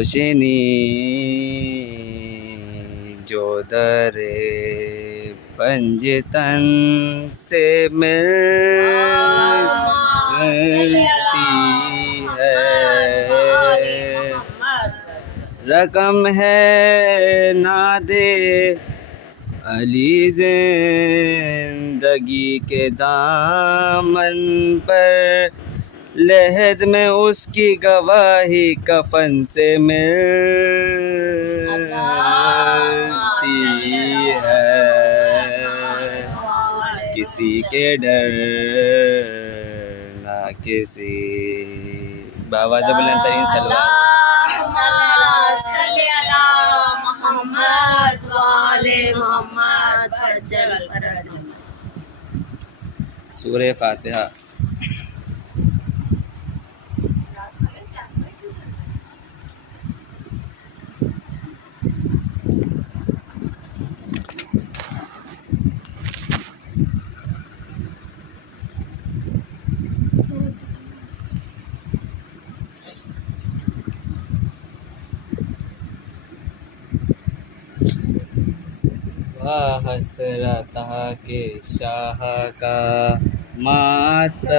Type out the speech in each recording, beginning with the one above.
روشنی جو در پنجتن سے ملتی ہے، رقم ہے نادے علی زندگی کے دامن پر، لحد میں اس کی گواہی کفن سے ملتی ہے، کسی کے ڈر نہ کسی باواز بلند ترین سلوات سورہ فاتحہ۔ واہ حسرت کہ شاہ کا ماتم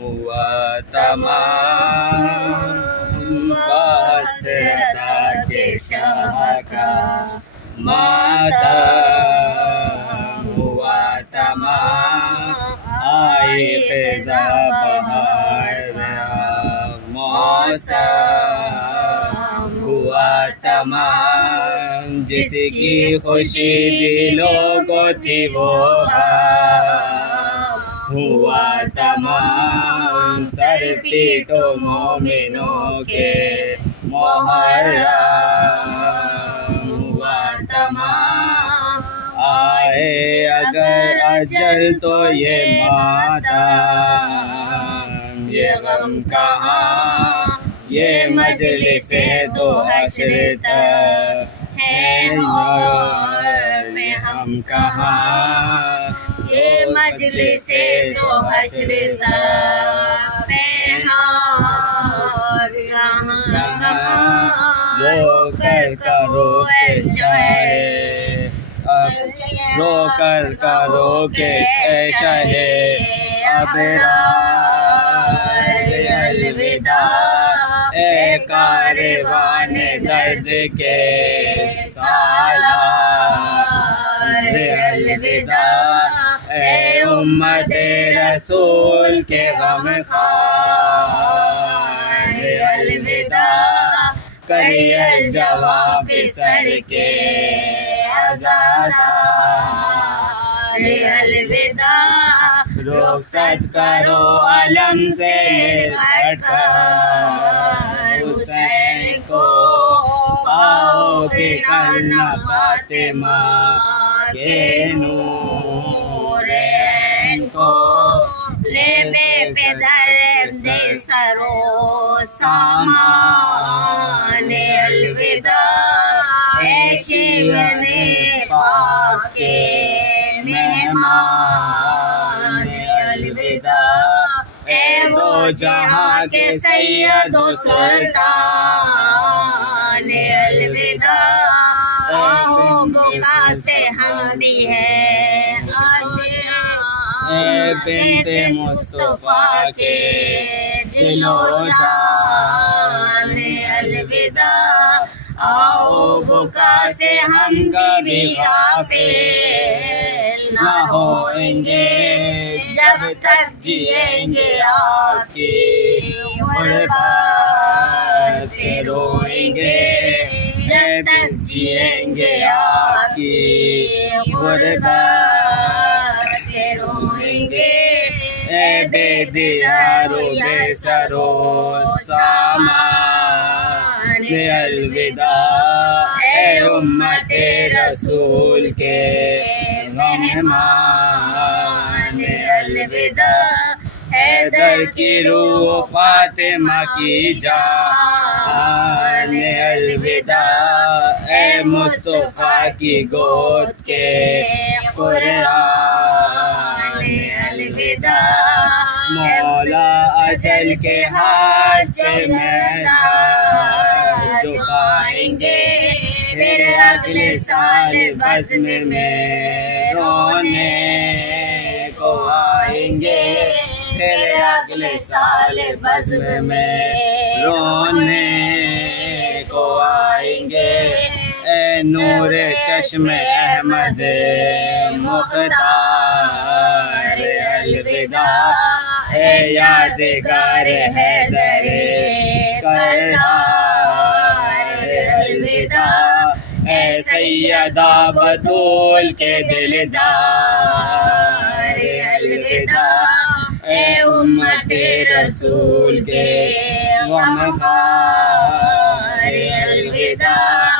ہوا تمام، واہ حسرت کہ شاہ کا ماتم ہوا تمام، آئی خزاں بہار گیا موسم ہوا تمام، جس کی خوشی دلوں کو تھی وہ غم ہوا تمام، سر پیٹو مومنوں کے محرم ہوا تمام، آئے اگر اجل تو یہ ماتم، یہ غم کہاں، یہ مجلس تو حشر تک ہے، اور میں ہم کہاں، یہ مجلس تو حشر تک ہے، اور کہاں، رو کر کرو اے شاعر، رو کر کرو کہ اے شاعر ابرار الوداع، اے کاروان درد کے سالار الوداع، اے امت رسول کے غم خوار الوداع، کریل جواب سر کے عزادار الوداع، رخصت کرو علم سے ہٹ کر حسین کو، پاؤ کے کرنا فاطمہ کے نور عین کو، لے بے پدر سے سرو سامان الوداع، اے شیون پاک کے مہمان الوداع، اے وہ جہاں کے سید و سلطان الوداع، آہو بکا سے ہم بھی ہیں عاشق، اے بنت مصطفیٰ کے دل و جان الوداع، آؤ بکا سے ہم بھی غافل نہ ہوئیں گے، جب تک جئیں گے آپ کی غربت پہ روئیں گے، جب تک جئیں گے آپ کی غربت پہ روئیں گے، اے بے دیار و بے سر و سامان الوداع، اے امت رسول کے مہمان الوداع، حیدر کی روح فاطمہ کی جان الوداع، اے مصطفیٰ کی گود کے قرآن الوداع، مولا اجل کے ہاتھ سے میدان گے، پھر اگلے سال بزم میں رونے کو آئیں گے، پھر اگلے سال بزم میں رونے کو آئیں گے۔ اے نور چشم احمد مختار الوداع، اے یادگار حیدر کرار الوداع، اے سیدہ بطول کے دلدار الوداع، اے امت رسول کے غمخوار الوداع،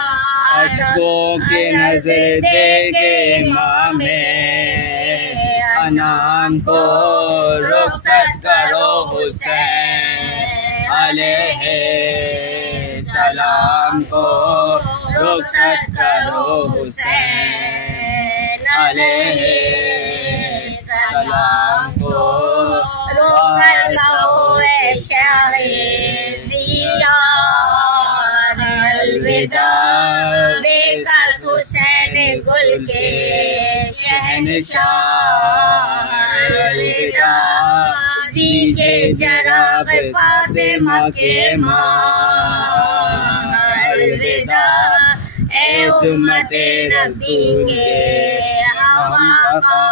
اشکوں کی نظر دے کے امام انام کو رخصت کرو حسین علیہ السلام کو، رخصت کرو حسین علیہ السلام کو، رو کر کہو اے شاہ ذیشان الوداع، بے کس حسین گل کے شہنشاہ الوداع، زی کے چراغ فاطمہ کے ماں الوداع، اے امت نبی کے ہم آقا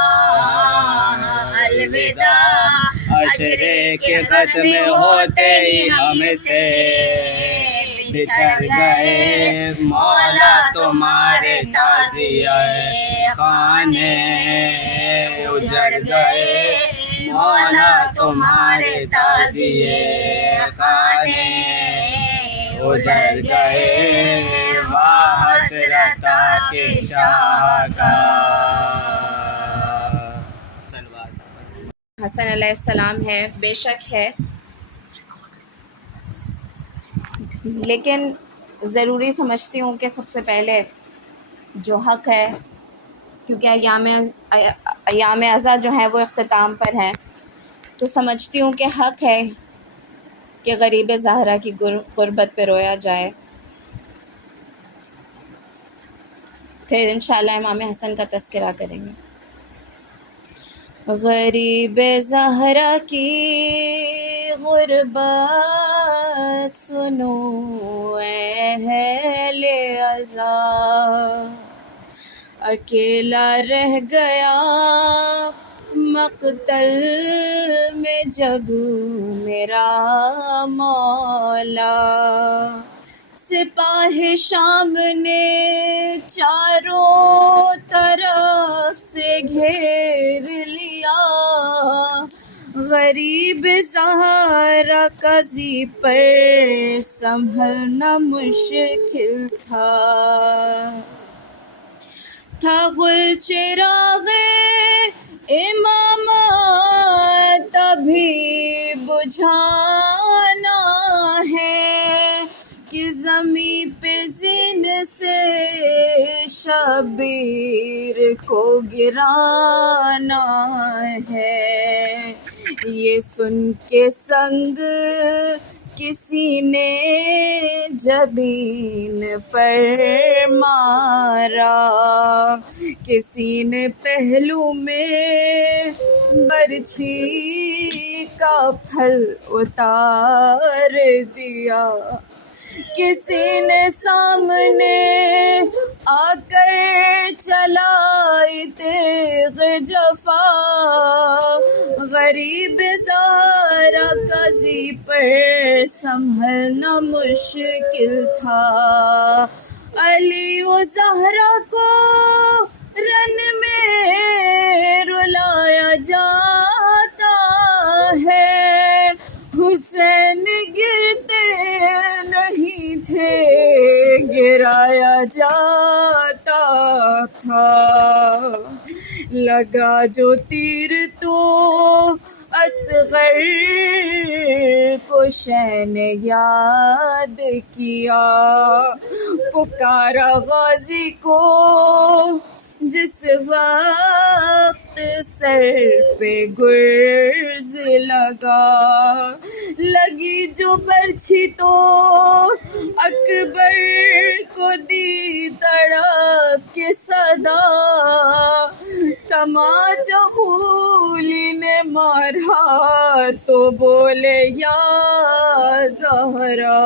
الوداع، عشرے کے ختم ہوتے ہی ہم سے بچھڑ گئے، مولا تمہارے تعزیہ خانے اجڑ گئے، مولا تمہارے تعزیہ خانے اجڑ گئے، واہ حسرت کے شاہ کا۔ حسن علیہ السلام ہے، بے شک ہے، لیکن ضروری سمجھتی ہوں کہ سب سے پہلے جو حق ہے، کیونکہ ایام عزا جو ہیں وہ اختتام پر ہیں، تو سمجھتی ہوں کہ حق ہے کہ غریب زہرا کی غربت پہ رویا جائے، پھر انشاءاللہ امام حسن کا تذکرہ کریں گے۔ غریب زہرا کی غربت سنو اے اہل عزا، اکیلا رہ گیا مقتل میں جب میرا مولا، سپاہ شام نے چاروں طرف سے گھیر لیا، غریب زہرا کا زی پر سنبھلنا مشکل تھا غل چراغ امامت ابھی بجھانا ہے، کہ زمیں پہ زین سے شبیر کو گرانا ہے، یہ سن کے سنگ کسی نے جبین پر مارا، کسی نے پہلو میں برچھی کا پھل اتار دیا، کسی نے سامنے آ کر چلائی تیغ جفا، غریب زہرا کا زی پر سنبھلنا مشکل تھا، علی و زہرا کو رن میں رلایا جاتا ہے، حسین گرتے نہیں تھے گرایا جاتا تھا، لگا جو تیر تو اصغر کو شین یاد کیا، پکارا غازی کو جس وقت سر پہ گرز لگی جو برچھی تو اکبر کو دی تڑپ کے صدا، تماچا خولی نے مارا تو بولے یا زہرا،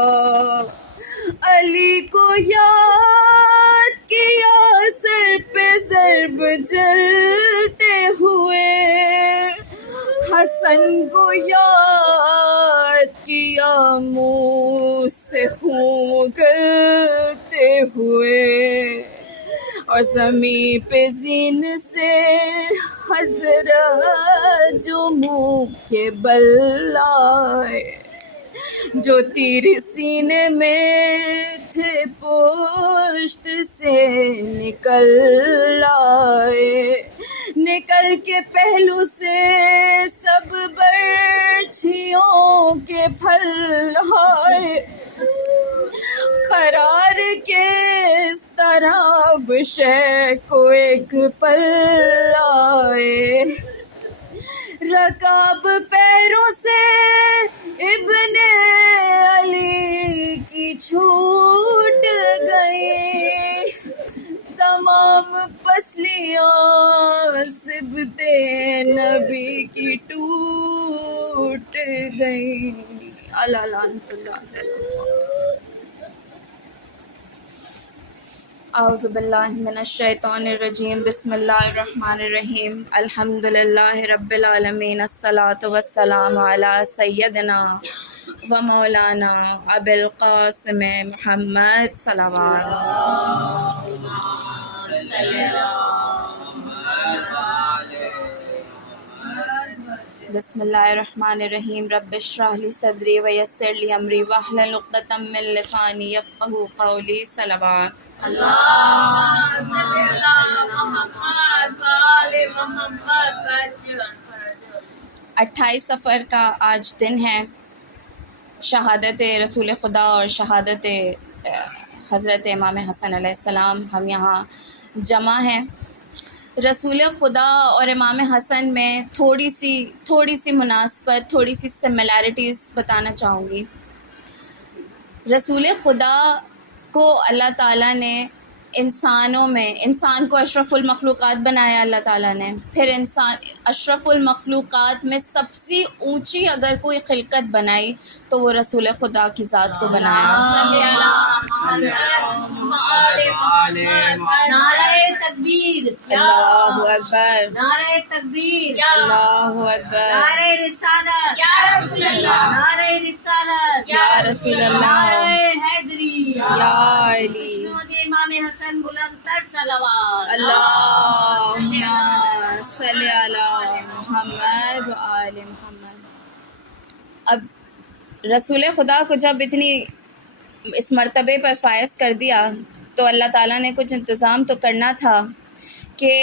علی کو یاد کیا سر پہ ضرب جلتے ہوئے، حسن کو یاد کیا منہ سے خون اگلتے ہوئے، اور زمین پہ زین سے حضرت جو منہ کے بل آئے، جو تیر سینے میں تھے پشت سے نکل آئے، نکل کے پہلو سے سب برچھیوں کے پھل آئے، قرار کے اس طرح بشے کو ایک پل آئے، رکاب پیروں سے ابن علی کی چھوٹ گئی، تمام پسلیاں صبت نبی کی ٹوٹ گئی۔ اللہ لعنت اللہ علیہ۔ اعوذ باللہ من الشیطان الرجیم، بسم اللہ الرحمن الرحیم، الحمد للہ رب العالمین، الصلاۃ والسلام علی سیدنا و مولانا ابی القاسم محمد صلوات۔ بسم اللہ الرحمن الرحیم، رب اشرح لی صدری ویسر لی امری واحلل عقدۃ من لسانی یفقہوا قولی، صلوات۔ 28 صفر کا آج دن ہے، شہادت رسول خدا اور شہادت حضرت امام حسن علیہ السلام ہم یہاں جمع ہیں۔ رسول خدا اور امام حسن میں تھوڑی سی مناسبت، تھوڑی سی سملیرٹیز بتانا چاہوں گی۔ رسول خدا کو اللہ تعالیٰ نے انسان کو اشرف المخلوقات بنایا اللہ تعالیٰ نے، پھر اشرف المخلوقات میں سب سے اونچی اگر کوئی خلقت بنائی تو وہ رسول خدا کی ذات کو بنایا۔ نعرہ تکبیر، اللہ اکبر، نعرہ تکبیر، اللہ اکبر، نعرہ رسالت یا رسول اللہ، نعرہ رسالت یا رسول اللہ، نعرہ حیدری یا علی، امام حسن بلند تر صلوات۔ اللہم صلی علی محمد و آل محمد۔ اب رسول خدا کو جب اتنی اس مرتبے پر فائز کر دیا تو اللہ تعالیٰ نے کچھ انتظام تو کرنا تھا کہ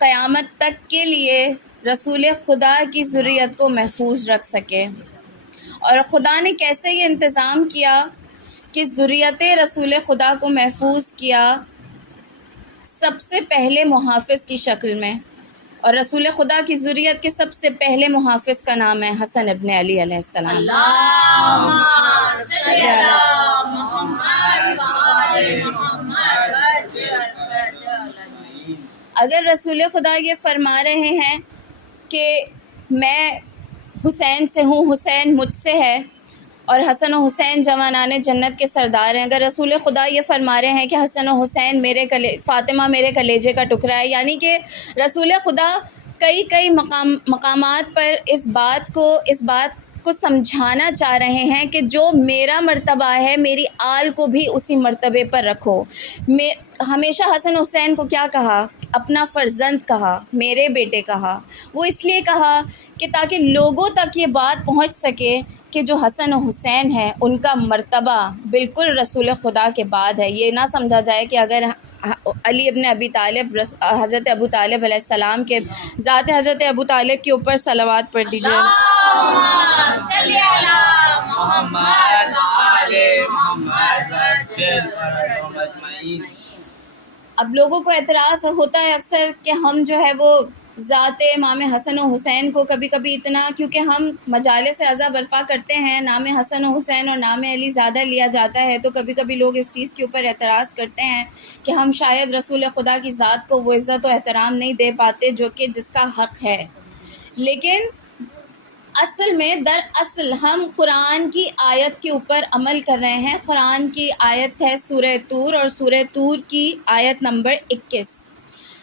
قیامت تک کے لیے رسول خدا کی ذریت کو محفوظ رکھ سکے، اور خدا نے کیسے یہ انتظام کیا کہ ذریت رسول خدا کو محفوظ کیا؟ سب سے پہلے محافظ کی شکل میں، اور رسول خدا کی ذریت کے سب سے پہلے محافظ کا نام ہے حسن ابن علی علیہ السلام۔ اللہم صلی علی محمد و آل محمد۔ اگر رسول خدا یہ فرما رہے ہیں کہ میں حسین سے ہوں، حسین مجھ سے ہے، اور حسن و حسین جوانان جنت کے سردار ہیں، اگر رسول خدا یہ فرما رہے ہیں کہ حسن و حسین فاطمہ میرے کلیجے کا ٹکڑا ہے، یعنی کہ رسول خدا کئی مقامات پر اس بات کو سمجھانا چاہ رہے ہیں کہ جو میرا مرتبہ ہے میری آل کو بھی اسی مرتبے پر رکھو۔ ہمیشہ حسن حسین کو کیا کہا؟ اپنا فرزند کہا، میرے بیٹے کہا۔ وہ اس لیے کہا کہ تاکہ لوگوں تک یہ بات پہنچ سکے کہ جو حسن و حسین ہے ان کا مرتبہ بالکل رسول خدا کے بعد ہے۔ یہ نہ سمجھا جائے کہ اگر علی ابن ابی طالب حضرت ابو طالب علیہ السلام کے ذات حضرت ابو طالب کے اوپر صلوات پڑھ دیجیے۔ صلی علی محمد و آل محمد۔ اب لوگوں کو اعتراض ہوتا ہے اکثر کہ ہم جو ہے وہ ذات امام حسن و حسین کو کبھی کبھی اتنا، کیونکہ ہم مجالس اعضا برپا کرتے ہیں، نام حسن و حسین اور نام علی زیادہ لیا جاتا ہے، تو کبھی کبھی لوگ اس چیز کے اوپر اعتراض کرتے ہیں کہ ہم شاید رسول خدا کی ذات کو وہ عزت و احترام نہیں دے پاتے جو کہ جس کا حق ہے. لیکن اصل میں دراصل ہم قرآن کی آیت کے اوپر عمل کر رہے ہیں. قرآن کی آیت ہے سورہ طور، اور سورہ طور کی آیت نمبر 21.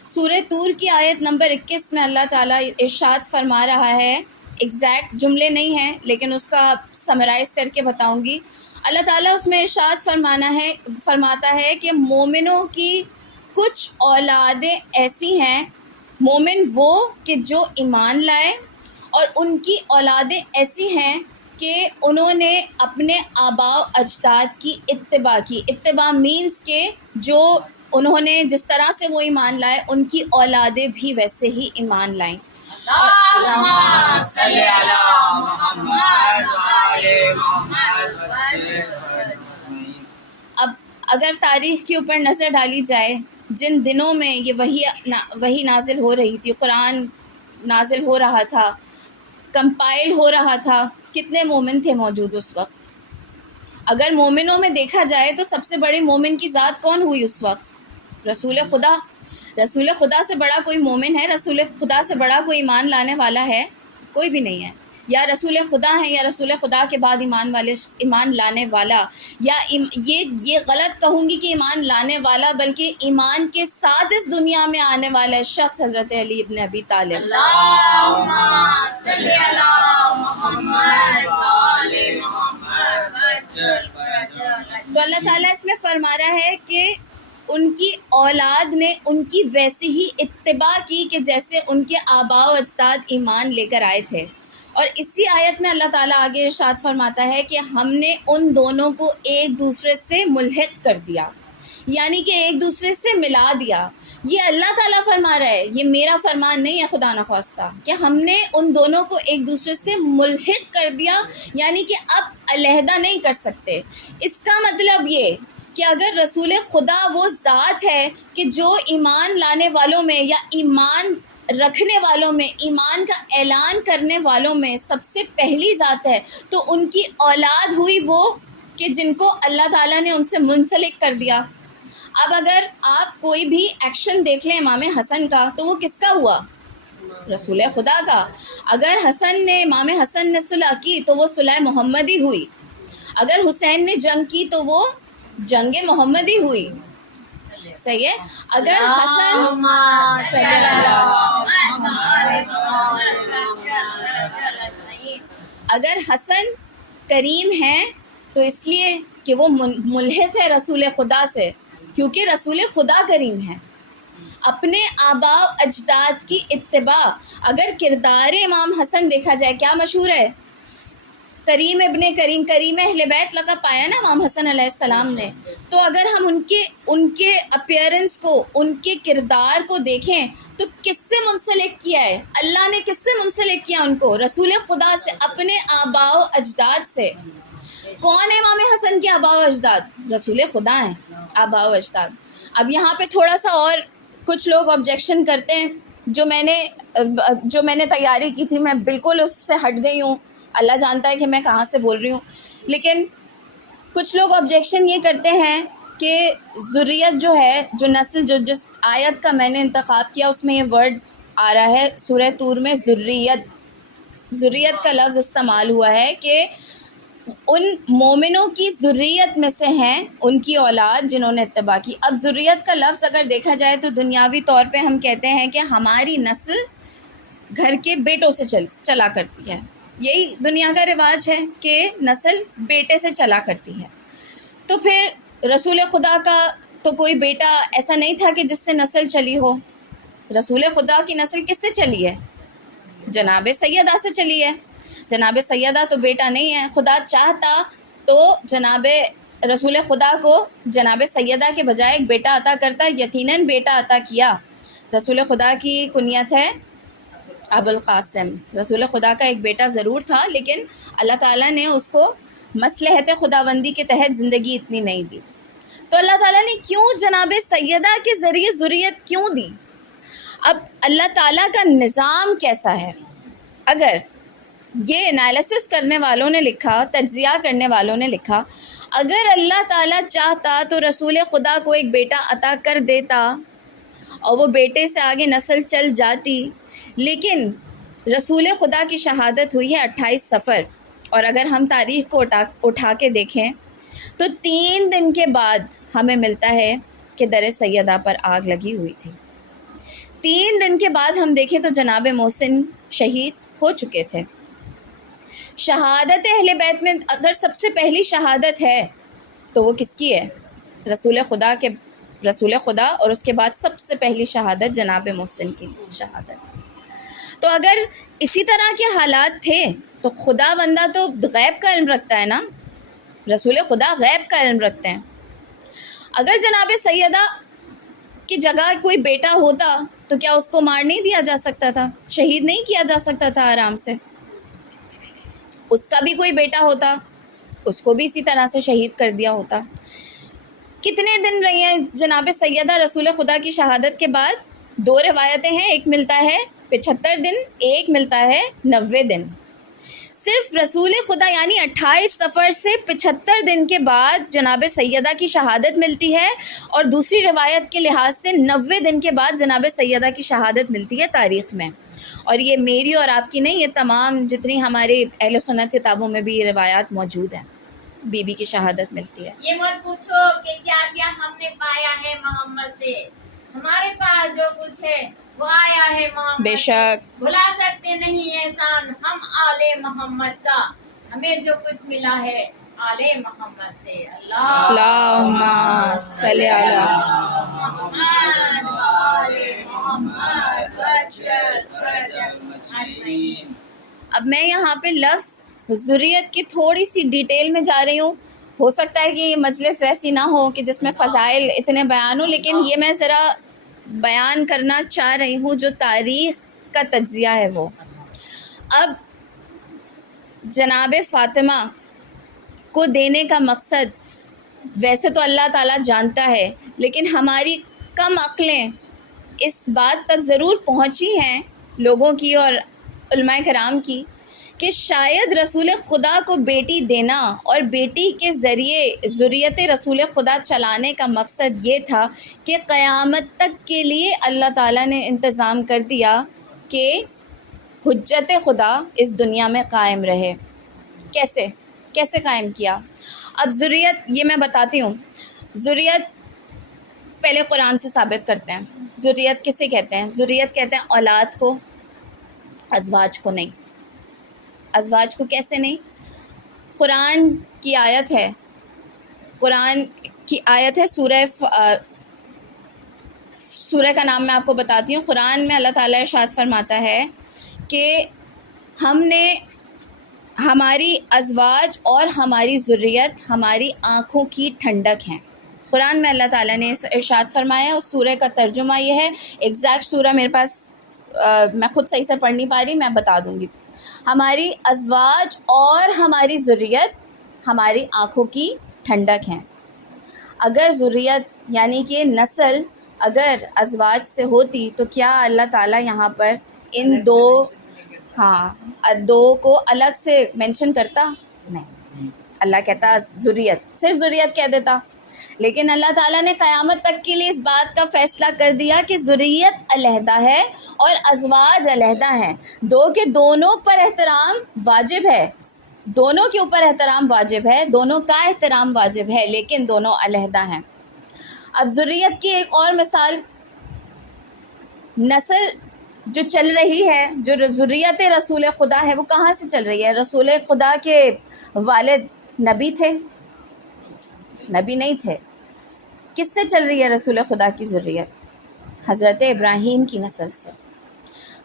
سورہ طور کی آیت نمبر 21 میں اللہ تعالیٰ ارشاد فرما رہا ہے، ایگزیکٹ جملے نہیں ہیں لیکن اس کا سمرائز کر کے بتاؤں گی. اللہ تعالیٰ اس میں ارشاد فرماتا ہے کہ مومنوں کی کچھ اولادیں ایسی ہیں، مومن وہ کہ جو ایمان لائے، اور ان کی اولادیں ایسی ہیں کہ انہوں نے اپنے آباء و اجداد کی اتباع کی. اتباع مینس کہ جو انہوں نے جس طرح سے وہ ایمان لائے ان کی اولادیں بھی ویسے ہی ایمان لائیں. اللہم صلی علی محمد وآل محمد. اب اگر تاریخ کے اوپر نظر ڈالی جائے، جن دنوں میں یہ وحی نازل ہو رہی تھی، قرآن نازل ہو رہا تھا، کمپائل ہو رہا تھا، کتنے مومن تھے موجود اس وقت؟ اگر مومنوں میں دیکھا جائے تو سب سے بڑے مومن کی ذات کون ہوئی اس وقت؟ رسول خدا. رسول خدا سے بڑا کوئی مومن ہے؟ رسول خدا سے بڑا کوئی ایمان لانے والا ہے؟ کوئی بھی نہیں ہے. یا رسول خدا ہے یا رسول خدا کے بعد ایمان لانے والا، یا یہ غلط کہوں گی کہ ایمان لانے والا، بلکہ ایمان کے ساتھ اس دنیا میں آنے والا شخص حضرت علی ابن ابی طالب. اللہم صلی علی محمد وآل محمد. تو اللہ تعالیٰ اس میں فرما رہا ہے کہ ان کی اولاد نے ان کی ویسی ہی اتباع کی کہ جیسے ان کے آباء و اجداد ایمان لے کر آئے تھے. اور اسی آیت میں اللہ تعالیٰ آگے ارشاد فرماتا ہے کہ ہم نے ان دونوں کو ایک دوسرے سے ملحق کر دیا، یعنی کہ ایک دوسرے سے ملا دیا. یہ اللہ تعالیٰ فرما رہا ہے، یہ میرا فرمان نہیں ہے خدا نخواستہ، کہ ہم نے ان دونوں کو ایک دوسرے سے ملحق کر دیا، یعنی کہ اب علیحدہ نہیں کر سکتے. اس کا مطلب یہ کہ اگر رسول خدا وہ ذات ہے کہ جو ایمان لانے والوں میں یا ایمان رکھنے والوں میں، ایمان کا اعلان کرنے والوں میں سب سے پہلی ذات ہے، تو ان کی اولاد ہوئی وہ کہ جن کو اللہ تعالیٰ نے ان سے منسلک کر دیا. اب اگر آپ کوئی بھی ایکشن دیکھ لیں امام حسن کا تو وہ کس کا ہوا؟ رسول خدا کا. اگر امام حسن نے صلح کی تو وہ صلح محمدی ہوئی. اگر حسین نے جنگ کی تو وہ جنگ محمدی ہوئی. صحیح ہے. اگر حسن صلی اگر حسن کریم ہیں تو اس لیے کہ وہ ملحق ہے رسول خدا سے، کیونکہ رسول خدا کریم ہے. اپنے آباء و اجداد کی اتباع. اگر کردار امام حسن دیکھا جائے، کیا مشہور ہے؟ کریم ابن کریم، کریم اہل بیت لقب پایا نا امام حسن علیہ السلام نے. تو اگر ہم ان کے اپیئرنس کو، ان کے کردار کو دیکھیں تو کس سے منسلک کیا ہے؟ اللہ نے کس سے منسلک کیا ان کو؟ رسول خدا سے، اپنے آباء و اجداد سے. کون ہے امام حسن کے آباء و اجداد؟ رسول خدا ہیں آباء و اجداد. اب یہاں پہ تھوڑا سا اور کچھ لوگ آبجیکشن کرتے ہیں، جو میں نے تیاری کی تھی میں بالکل اس سے ہٹ گئی ہوں. اللہ جانتا ہے کہ میں کہاں سے بول رہی ہوں. لیکن کچھ لوگ آبجیکشن یہ کرتے ہیں کہ ذریت جو ہے، جو نسل، جو جس آیت کا میں نے انتخاب کیا اس میں یہ ورڈ آ رہا ہے سورہ طور میں، ذریت کا لفظ استعمال ہوا ہے کہ ان مومنوں کی ذریت میں سے ہیں ان کی اولاد جنہوں نے اتباع کی. اب ذریت کا لفظ اگر دیکھا جائے تو دنیاوی طور پہ ہم کہتے ہیں کہ ہماری نسل گھر کے بیٹوں سے چلا کرتی ہے. یہی دنیا کا رواج ہے کہ نسل بیٹے سے چلا کرتی ہے. تو پھر رسول خدا کا تو کوئی بیٹا ایسا نہیں تھا کہ جس سے نسل چلی ہو. رسول خدا کی نسل کس سے چلی ہے؟ جناب سیدہ سے چلی ہے. جناب سیدہ تو بیٹا نہیں ہے. خدا چاہتا تو جناب رسول خدا کو جناب سیدہ کے بجائے ایک بیٹا عطا کرتا، یقیناً بیٹا عطا کیا. رسول خدا کی کنیت ہے ابو القاسم. رسول خدا کا ایک بیٹا ضرور تھا، لیکن اللہ تعالیٰ نے اس کو مصلحت خداوندی کے تحت زندگی اتنی نہیں دی. تو اللہ تعالیٰ نے کیوں جناب سیدہ کے ذریعے ذریت کیوں دی؟ اب اللہ تعالیٰ کا نظام کیسا ہے؟ اگر یہ انالیسس کرنے والوں نے لکھا، تجزیہ کرنے والوں نے لکھا، اگر اللہ تعالیٰ چاہتا تو رسول خدا کو ایک بیٹا عطا کر دیتا اور وہ بیٹے سے آگے نسل چل جاتی، لیکن رسول خدا کی شہادت ہوئی ہے 28 صفر، اور اگر ہم تاریخ کو اٹھا کے دیکھیں تو 3 دن کے بعد ہمیں ملتا ہے کہ در سیدہ پر آگ لگی ہوئی تھی۔ 3 دن کے بعد ہم دیکھیں تو جناب محسن شہید ہو چکے تھے۔ شہادت اہل بیت میں اگر سب سے پہلی شہادت ہے تو وہ کس کی ہے؟ رسول خدا، اور اس کے بعد سب سے پہلی شہادت جناب محسن کی شہادت۔ تو اگر اسی طرح کے حالات تھے تو خدا بندہ تو غیب کا علم رکھتا ہے نا، رسول خدا غیب کا علم رکھتے ہیں۔ اگر جناب سیدہ کی جگہ کوئی بیٹا ہوتا تو کیا اس کو مار نہیں دیا جا سکتا تھا؟ شہید نہیں کیا جا سکتا تھا آرام سے؟ اس کا بھی کوئی بیٹا ہوتا، اس کو بھی اسی طرح سے شہید کر دیا ہوتا۔ کتنے دن رہی ہیں جناب سیدہ رسول خدا کی شہادت کے بعد؟ 2 روایتیں ہیں، ایک ملتا ہے 75 دن، ایک ملتا ہے 90 دن۔ صرف رسول خدا یعنی 28 صفر سے 75 دن کے بعد جناب سیدہ کی شہادت ملتی ہے، اور دوسری روایت کے لحاظ سے 90 دن کے بعد جناب سیدہ کی شہادت ملتی ہے تاریخ میں۔ اور یہ میری اور آپ کی نہیں، یہ تمام جتنی ہمارے اہل سنت کتابوں میں بھی یہ روایات موجود ہیں، بی بی کی شہادت ملتی ہے۔ یہ مت پوچھو کہ کیا کیا ہم نے پایا ہے محمد سے، ہمارے پاس جو کچھ ہے وہ آیا ہے محمد بے شک سے۔ بھلا سکتے نہیں احسان ہم آل محمد کا، ہمیں جو کچھ ملا ہے آل محمد سے۔ اللہم صلی علی محمد آل محمد اجمعین۔ اب میں یہاں پہ لفظ ذریت کی تھوڑی سی ڈیٹیل میں جا رہی ہوں، ہو سکتا ہے کہ یہ مجلس ایسی نہ ہو کہ جس میں فضائل اتنے بیان ہوں، لیکن یہ میں ذرا بیان کرنا چاہ رہی ہوں جو تاریخ کا تجزیہ ہے وہ۔ اب جناب فاطمہ کو دینے کا مقصد ویسے تو اللہ تعالیٰ جانتا ہے، لیکن ہماری کم عقلیں اس بات تک ضرور پہنچی ہیں لوگوں کی اور علماء کرام کی کہ شاید رسول خدا کو بیٹی دینا اور بیٹی کے ذریعے ذریت رسول خدا چلانے کا مقصد یہ تھا کہ قیامت تک کے لیے اللہ تعالیٰ نے انتظام کر دیا کہ حجت خدا اس دنیا میں قائم رہے۔ کیسے قائم کیا؟ اب ذریت یہ میں بتاتی ہوں۔ ذریت پہلے قرآن سے ثابت کرتے ہیں۔ ذریت کسے کہتے ہیں؟ ذریت کہتے ہیں اولاد کو، ازواج کو نہیں۔ ازواج کو کیسے نہیں؟ قرآن کی آیت ہے سورہ کا نام میں آپ کو بتاتی ہوں۔ قرآن میں اللہ تعالیٰ ارشاد فرماتا ہے کہ ہم نے ہماری ازواج اور ہماری ذریت ہماری آنکھوں کی ٹھنڈک ہیں۔ قرآن میں اللہ تعالیٰ نے ارشاد فرمایا ہے۔ اس سورہ کا ترجمہ یہ ہے، ایگزیکٹ سورہ میرے پاس میں خود صحیح سے پڑھ نہیں پا رہی، میں بتا دوں گی۔ ہماری ازواج اور ہماری ذریت ہماری آنکھوں کی ٹھنڈک ہیں۔ اگر ذریت یعنی کہ نسل اگر ازواج سے ہوتی تو کیا اللہ تعالیٰ یہاں پر ان دو کو الگ سے مینشن کرتا؟ نہیں، اللہ کہتا ذریت، صرف ذریت کہہ دیتا۔ لیکن اللہ تعالیٰ نے قیامت تک کے لیے اس بات کا فیصلہ کر دیا کہ ذریت علیحدہ ہے اور ازواج علیحدہ ہیں، دونوں پر احترام واجب ہے، دونوں کے اوپر احترام واجب ہے، دونوں کا احترام واجب ہے، لیکن دونوں علیحدہ ہیں۔ اب ذریت کی ایک اور مثال، نسل جو چل رہی ہے، جو ذریت رسول خدا ہے، وہ کہاں سے چل رہی ہے؟ رسول خدا کے والد نبی تھے؟ نبی نہیں تھے۔ کس سے چل رہی ہے رسول خدا کی ذریت؟ حضرت ابراہیم کی نسل سے۔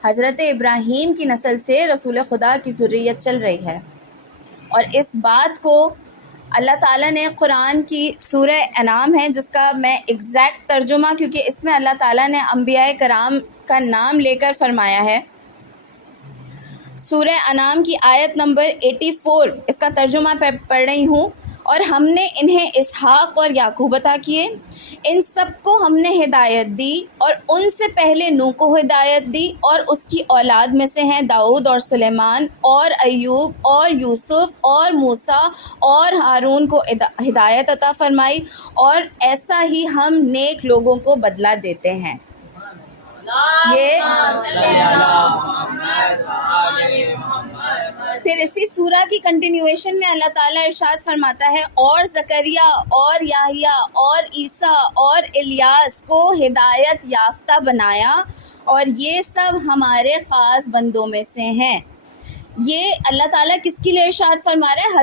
حضرت ابراہیم کی نسل سے رسول خدا کی ذریت چل رہی ہے، اور اس بات کو اللہ تعالیٰ نے قرآن کی سورہ انعام ہے جس کا میں ایگزیکٹ ترجمہ، کیونکہ اس میں اللہ تعالیٰ نے انبیاء کرام کا نام لے کر فرمایا ہے۔ سورہ انعام کی آیت نمبر 84 اس کا ترجمہ پڑھ رہی ہوں، اور ہم نے انہیں اسحاق اور یعقوب عطا کیے، ان سب کو ہم نے ہدایت دی، اور ان سے پہلے نوح کو ہدایت دی، اور اس کی اولاد میں سے ہیں داؤد اور سلیمان اور ایوب اور یوسف اور موسیٰ اور ہارون کو ہدایت عطا فرمائی، اور ایسا ہی ہم نیک لوگوں کو بدلہ دیتے ہیں۔ یہ پھر اسی سورہ کی کنٹینیویشن میں اللہ تعالیٰ ارشاد فرماتا ہے، اور زکریا اور یحییٰ اور عیسیٰ اور الیاس کو ہدایت یافتہ بنایا، اور یہ سب ہمارے خاص بندوں میں سے ہیں۔ یہ اللہ تعالیٰ کس کے لیے ارشاد فرما رہا ہے؟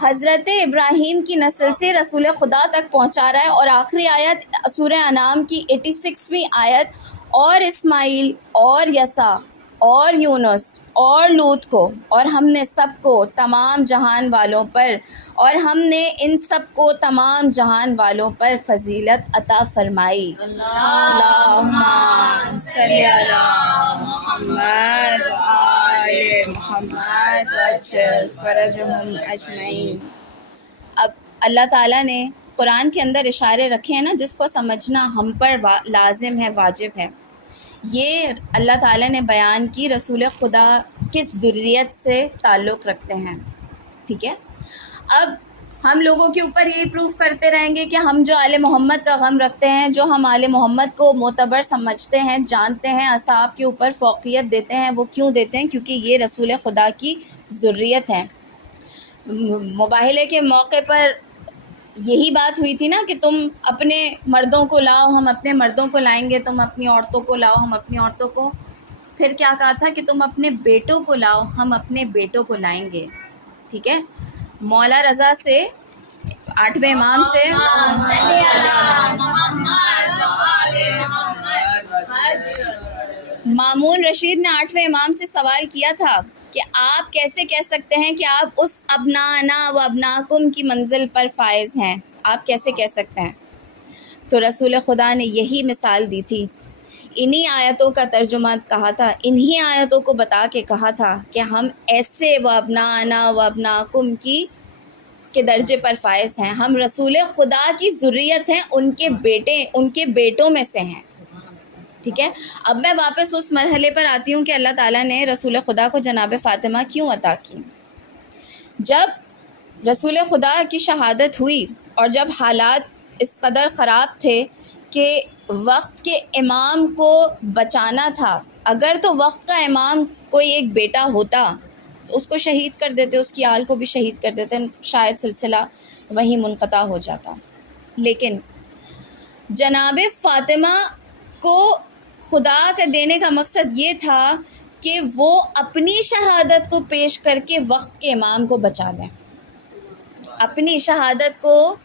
حضرت ابراہیم کی نسل سے رسول خدا تک پہنچا رہا ہے، اور آخری آیت سورہ انعام کی 86ویں آیت، اور اسماعیل اور یسع اور یونس اور لوط کو، اور ہم نے سب کو تمام جہان والوں پر، اور ہم نے ان سب کو تمام جہان والوں پر فضیلت عطا فرمائی۔ اللہم صلی علی محمد وآل محمد وعجل فرجہم اجمعین۔ اب اللہ تعالیٰ نے قرآن کے اندر اشارے رکھے ہیں نا، جس کو سمجھنا ہم پر لازم ہے، واجب ہے۔ یہ اللہ تعالیٰ نے بیان کی رسول خدا کس ذریت سے تعلق رکھتے ہیں، ٹھیک ہے۔ اب ہم لوگوں کے اوپر یہی پروف کرتے رہیں گے کہ ہم جو آل محمد کا غم رکھتے ہیں، جو ہم آل محمد کو معتبر سمجھتے ہیں، جانتے ہیں، اصحاب کے اوپر فوقیت دیتے ہیں، وہ کیوں دیتے ہیں؟ کیونکہ یہ رسول خدا کی ذریت ہیں۔ مباہلے کے موقع پر یہی بات ہوئی تھی نا کہ تم اپنے مردوں کو لاؤ، ہم اپنے مردوں کو لائیں گے، تم اپنی عورتوں کو لاؤ، ہم اپنی عورتوں کو۔ پھر کیا کہا تھا کہ تم اپنے بیٹوں کو لاؤ، ہم اپنے بیٹوں کو لائیں گے، ٹھیک ہے۔ مولا رضا سے 8ویں امام سے مامون رشید نے 8ویں امام سے سوال کیا تھا کہ آپ کیسے کہہ سکتے ہیں کہ آپ اس ابنانا و ابناکم کی منزل پر فائز ہیں؟ آپ کیسے کہہ سکتے ہیں؟ تو رسول خدا نے یہی مثال دی تھی، انہی آیتوں کا ترجمہ کہا تھا، انہی آیتوں کو بتا کے کہا تھا کہ ہم ایسے و ابنانا و ابناکم کے درجے پر فائز ہیں، ہم رسول خدا کی ذریت ہیں، ان کے بیٹے، ان کے بیٹوں میں سے ہیں، ٹھیک ہے۔ اب میں واپس اس مرحلے پر آتی ہوں کہ اللہ تعالیٰ نے رسول خدا کو جناب فاطمہ کیوں عطا کی۔ جب رسول خدا کی شہادت ہوئی اور جب حالات اس قدر خراب تھے کہ وقت کے امام کو بچانا تھا، اگر تو وقت کا امام کوئی ایک بیٹا ہوتا تو اس کو شہید کر دیتے، اس کی آل کو بھی شہید کر دیتے، شاید سلسلہ وہیں منقطع ہو جاتا۔ لیکن جناب فاطمہ کو خدا کا دینے کا مقصد یہ تھا کہ وہ اپنی شہادت کو پیش کر کے وقت کے امام کو بچا لیں۔ اپنی شہادت کو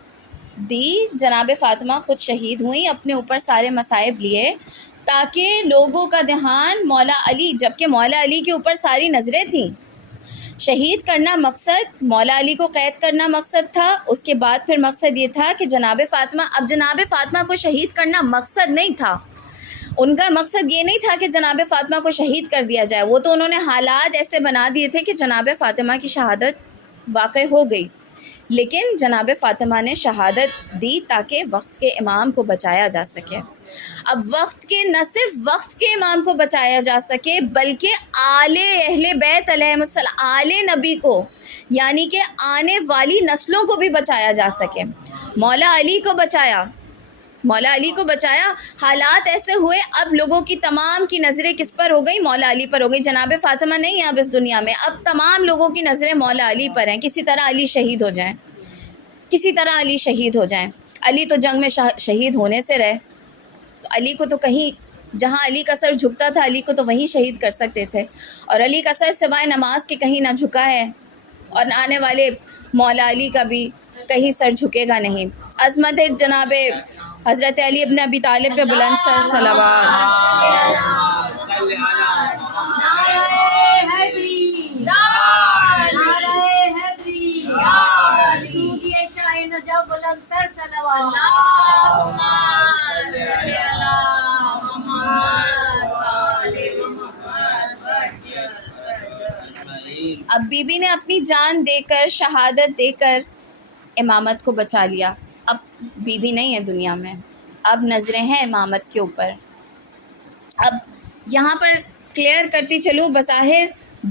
دی، جناب فاطمہ خود شہید ہوئیں، اپنے اوپر سارے مصائب لیے تاکہ لوگوں کا دھیان مولا علی، جبکہ مولا علی کے اوپر ساری نظریں تھیں۔ شہید کرنا مقصد، مولا علی کو قید کرنا مقصد تھا، اس کے بعد پھر مقصد یہ تھا کہ جناب فاطمہ، اب جناب فاطمہ کو شہید کرنا مقصد نہیں تھا، ان کا مقصد یہ نہیں تھا کہ جناب فاطمہ کو شہید کر دیا جائے، وہ تو انہوں نے حالات ایسے بنا دیے تھے کہ جناب فاطمہ کی شہادت واقع ہو گئی، لیکن جناب فاطمہ نے شہادت دی تاکہ وقت کے امام کو بچایا جا سکے۔ اب وقت کے، نہ صرف وقت کے امام کو بچایا جا سکے بلکہ آل اہل بیت علیہ السلام، آل نبی کو، یعنی کہ آنے والی نسلوں کو بھی بچایا جا سکے۔ مولا علی کو بچایا، مولا علی کو بچایا، حالات ایسے ہوئے، اب لوگوں کی تمام کی نظریں کس پر ہو گئی؟ مولا علی پر ہو گئی۔ جناب فاطمہ نہیں ہے اب اس دنیا میں، اب تمام لوگوں کی نظریں مولا علی پر ہیں، کسی طرح علی شہید ہو جائیں، کسی طرح علی شہید ہو جائیں۔ علی تو جنگ میں شہید ہونے سے رہے، تو علی کو تو کہیں، جہاں علی کا سر جھکتا تھا علی کو تو وہیں شہید کر سکتے تھے، اور علی کا سر سوائے نماز کے کہیں نہ جھکا ہے، اور آنے والے مولا علی کا بھی کہیں سر جھکے گا نہیں۔ عظمت جناب حضرت علی ابن ابی طالب پہ بلند سر صلوات۔ اب بی بی نے اپنی جان دے کر، شہادت دے کر امامت کو بچا لیا. اب بی بی نہیں ہے دنیا میں، اب نظریں ہیں امامت کے اوپر. اب یہاں پر کلیئر کرتی چلوں، بظاہر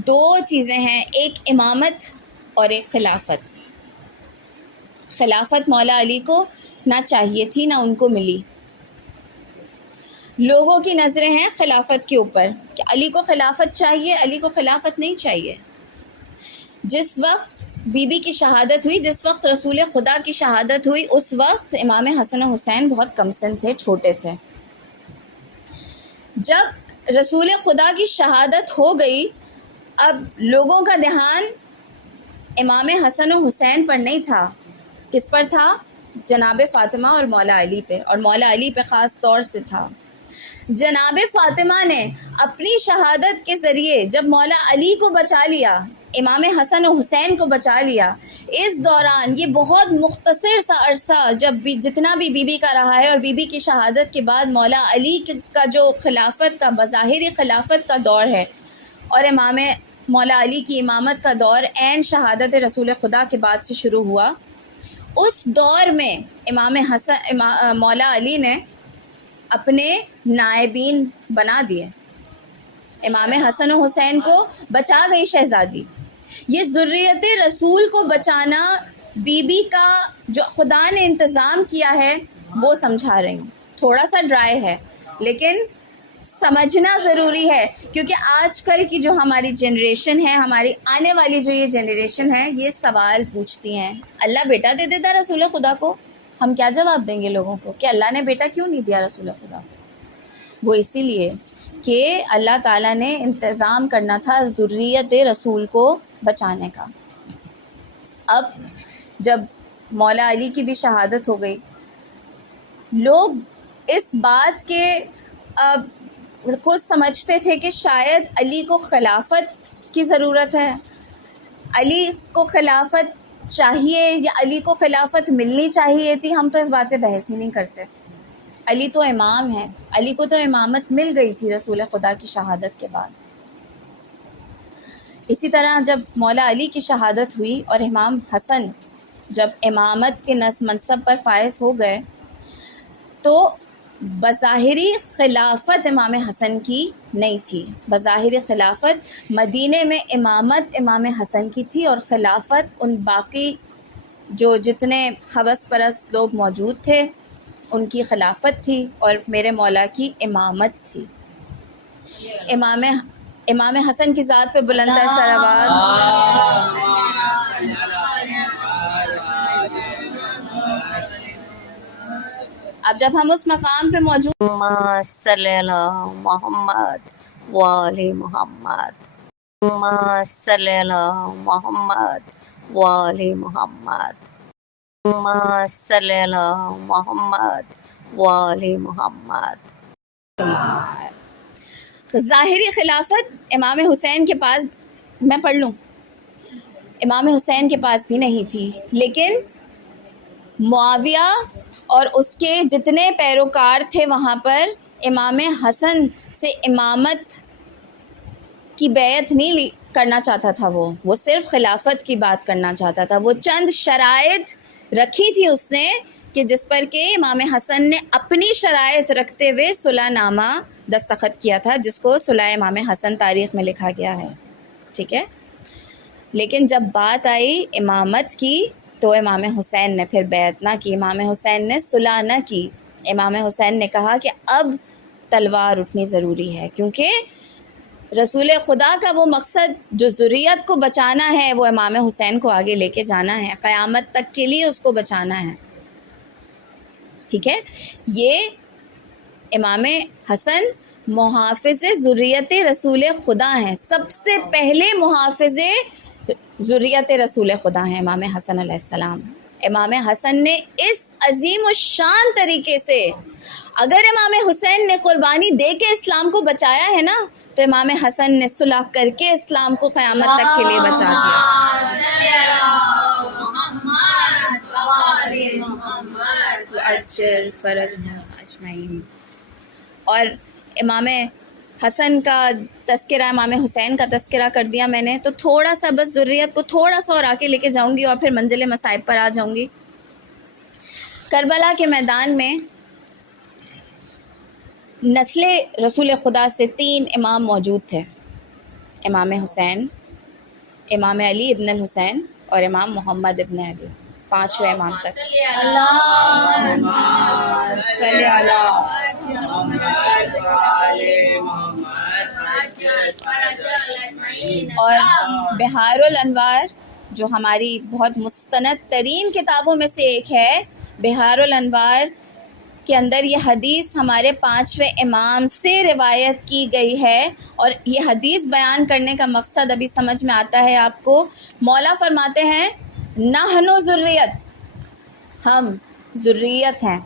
دو چیزیں ہیں، ایک امامت اور ایک خلافت. خلافت مولا علی کو نہ چاہیے تھی، نہ ان کو ملی. لوگوں کی نظریں ہیں خلافت کے اوپر کہ علی کو خلافت چاہیے، علی کو خلافت نہیں چاہیے. جس وقت بی بی کی شہادت ہوئی، جس وقت رسول خدا کی شہادت ہوئی، اس وقت امام حسن و حسین بہت کم سن تھے، چھوٹے تھے. جب رسول خدا کی شہادت ہو گئی، اب لوگوں کا دھیان امام حسن و حسین پر نہیں تھا. کس پر تھا؟ جناب فاطمہ اور مولا علی پہ، اور مولا علی پہ خاص طور سے تھا. جناب فاطمہ نے اپنی شہادت کے ذریعے جب مولا علی کو بچا لیا، امام حسن و حسین کو بچا لیا، اس دوران یہ بہت مختصر سا عرصہ جب بھی جتنا بھی بی بی کا رہا ہے، اور بی بی کی شہادت کے بعد مولا علی کا جو خلافت کا بظاہری خلافت کا دور ہے، اور امام مولا علی کی امامت کا دور عین شہادت رسول خدا کے بعد سے شروع ہوا. اس دور میں مولا علی نے اپنے نائبین بنا دیے. امام حسن و حسین کو بچا گئی شہزادی. یہ ذریت رسول کو بچانا بی بی کا جو خدا نے انتظام کیا ہے وہ سمجھا رہی ہوں. تھوڑا سا ڈرائی ہے لیکن سمجھنا ضروری ہے، کیونکہ آج کل کی جو ہماری جنریشن ہے، ہماری آنے والی جو یہ جنریشن ہے، یہ سوال پوچھتی ہیں اللہ بیٹا دے دیتا رسول خدا کو، ہم کیا جواب دیں گے لوگوں کو کہ اللہ نے بیٹا کیوں نہیں دیا رسول خدا کو؟ وہ اسی لیے کہ اللہ تعالیٰ نے انتظام کرنا تھا ذریت رسول کو بچانے کا. اب جب مولا علی کی بھی شہادت ہو گئی، لوگ اس بات کے خود سمجھتے تھے کہ شاید علی کو خلافت کی ضرورت ہے، علی کو خلافت چاہیے یا علی کو خلافت ملنی چاہیے تھی. ہم تو اس بات پہ بحث ہی نہیں کرتے. علی تو امام ہے، علی کو تو امامت مل گئی تھی رسول خدا کی شہادت کے بعد. اسی طرح جب مولا علی کی شہادت ہوئی اور امام حسن جب امامت کے منصب پر فائز ہو گئے، تو بظاہری خلافت امام حسن کی نہیں تھی. بظاہری خلافت مدینے میں امامت امام حسن کی تھی، اور خلافت ان باقی جو جتنے ہوس پرست لوگ موجود تھے ان کی خلافت تھی، اور میرے مولا کی امامت تھی. امام حسن کی ذات پہ بلندر صلوات. اب جب ہم اس مقام پہ موجود صلی اللہ محمد وآل محمد، صلی اللہ محمد وآل محمد، صلی اللہ محمد وآل محمد. ظاہری خلافت امام حسین کے پاس، میں پڑھ لوں، امام حسین کے پاس بھی نہیں تھی، لیکن معاویہ اور اس کے جتنے پیروکار تھے وہاں پر امام حسن سے امامت کی بیعت نہیں کرنا چاہتا تھا. وہ صرف خلافت کی بات کرنا چاہتا تھا. وہ چند شرائط رکھی تھی اس نے کہ جس پر کہ امام حسن نے اپنی شرائط رکھتے ہوئے صلح نامہ دستخط کیا تھا، جس کو صلح امام حسن تاریخ میں لکھا گیا ہے. ٹھیک ہے، لیکن جب بات آئی امامت کی تو امام حسین نے پھر بیعت نہ کی، امام حسین نے صلح نہ کی. امام حسین نے کہا کہ اب تلوار اٹھنی ضروری ہے، کیونکہ رسول خدا کا وہ مقصد جو ذریت کو بچانا ہے وہ امام حسین کو آگے لے کے جانا ہے، قیامت تک کے لیے اس کو بچانا ہے. ٹھیک ہے، یہ امام حسن محافظ ذریت رسول خدا ہیں، سب سے پہلے محافظ ذریت رسول خدا ہیں امام حسن علیہ السلام. امام حسن نے اس عظیم الشان طریقے سے، اگر امام حسین نے قربانی دے کے اسلام کو بچایا ہے نا، تو امام حسن نے صلح کر کے اسلام کو قیامت تک کے لیے بچا دیا. اور امام حسن کا تذکرہ، امام حسین کا تذکرہ کر دیا میں نے، تو تھوڑا سا بس ذریت کو تھوڑا سا اور آگے لے کے جاؤں گی اور پھر منزل مصائب پر آ جاؤں گی۔ کربلا کے میدان میں نسل رسول خدا سے 3 امام موجود تھے، امام حسین، امام علی ابن الحسین اور امام محمد ابن علی، 5 امام تک۔ صلی اور بہار الانوار جو ہماری بہت مستند ترین کتابوں میں سے ایک ہے، بہار الانوار کے اندر یہ حدیث ہمارے 5ویں امام سے روایت کی گئی ہے، اور یہ حدیث بیان کرنے کا مقصد ابھی سمجھ میں آتا ہے آپ کو۔ مولا فرماتے ہیں نحن ذریت، ہم ذریت ہیں۔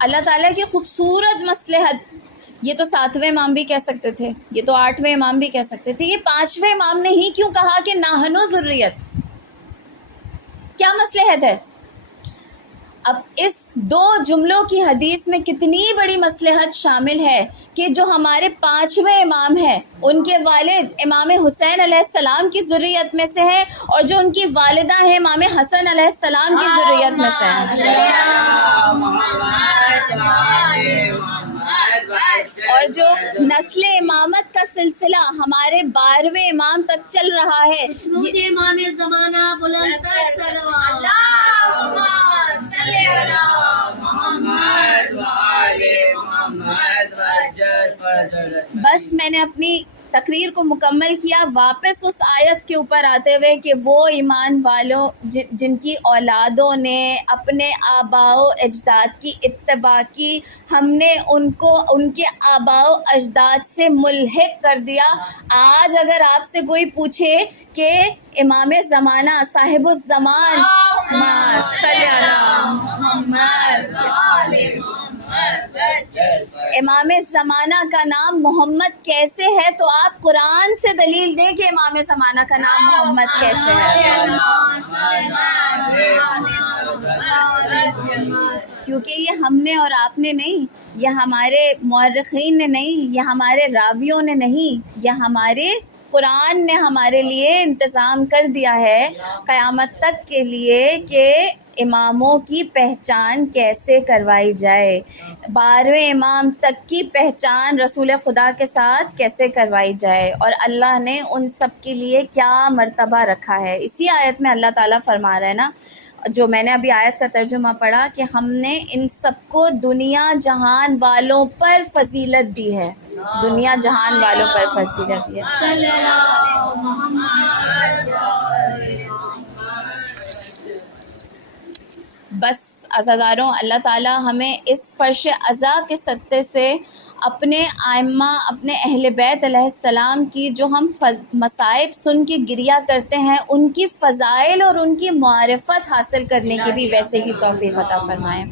اللہ تعالیٰ کی خوبصورت مصلحت، یہ تو 7ویں امام بھی کہہ سکتے تھے، یہ تو 8ویں امام بھی کہہ سکتے تھے، یہ 5ویں امام نے ہی کیوں کہا کہ نحن ذریت؟ کیا مصلحت ہے؟ اب اس 2 جملوں کی حدیث میں کتنی بڑی مصلحت شامل ہے کہ جو ہمارے 5ویں امام ہیں ان کے والد امام حسین علیہ السلام کی ذریت میں سے ہیں، اور جو ان کی والدہ ہیں امام حسن علیہ السلام کی ذریت میں سے ہیں۔ اور جو نسل امامت کا سلسلہ ہمارے 12ویں امام تک چل رہا ہے، یہ امام زمانہ بلند سلام بس میں نے اپنی تقریر کو مکمل کیا واپس اس آیت کے اوپر آتے ہوئے کہ وہ ایمان والوں جن کی اولادوں نے اپنے آباء و اجداد کی اتباع کی، ہم نے ان کو ان کے آباء و اجداد سے ملحق کر دیا۔ آج اگر آپ سے کوئی پوچھے کہ امام زمانہ صاحب الزمان صلی اللہ محمد، امام زمانہ کا نام محمد کیسے ہے، تو آپ قرآن سے دلیل دیں کہ امام زمانہ کا نام محمد کیسے ہے، کیونکہ یہ ہم نے اور آپ نے نہیں، یہ ہمارے مورخین نے نہیں، یہ ہمارے راویوں نے نہیں، یہ ہمارے قرآن نے ہمارے لیے انتظام کر دیا ہے قیامت تک کے لیے کہ اماموں کی پہچان کیسے کروائی جائے، 12ویں امام تک کی پہچان رسول خدا کے ساتھ کیسے کروائی جائے، اور اللہ نے ان سب کے لیے کیا مرتبہ رکھا ہے۔ اسی آیت میں اللہ تعالیٰ فرما رہا ہے نا، جو میں نے ابھی آیت کا ترجمہ پڑھا، کہ ہم نے ان سب کو دنیا جہان والوں پر فضیلت دی ہے، دنیا جہان والوں پر فضیلت دی ہے۔ بس عزاداروں، اللہ تعالیٰ ہمیں اس فرش عزا کے صدقے سے اپنے ائمہ، اپنے اہل بیت علیہ السلام کی جو ہم مصائب سن کے گریہ کرتے ہیں، ان کی فضائل اور ان کی معرفت حاصل کرنے کی بھی ویسے ہی توفیق عطا فرمائے۔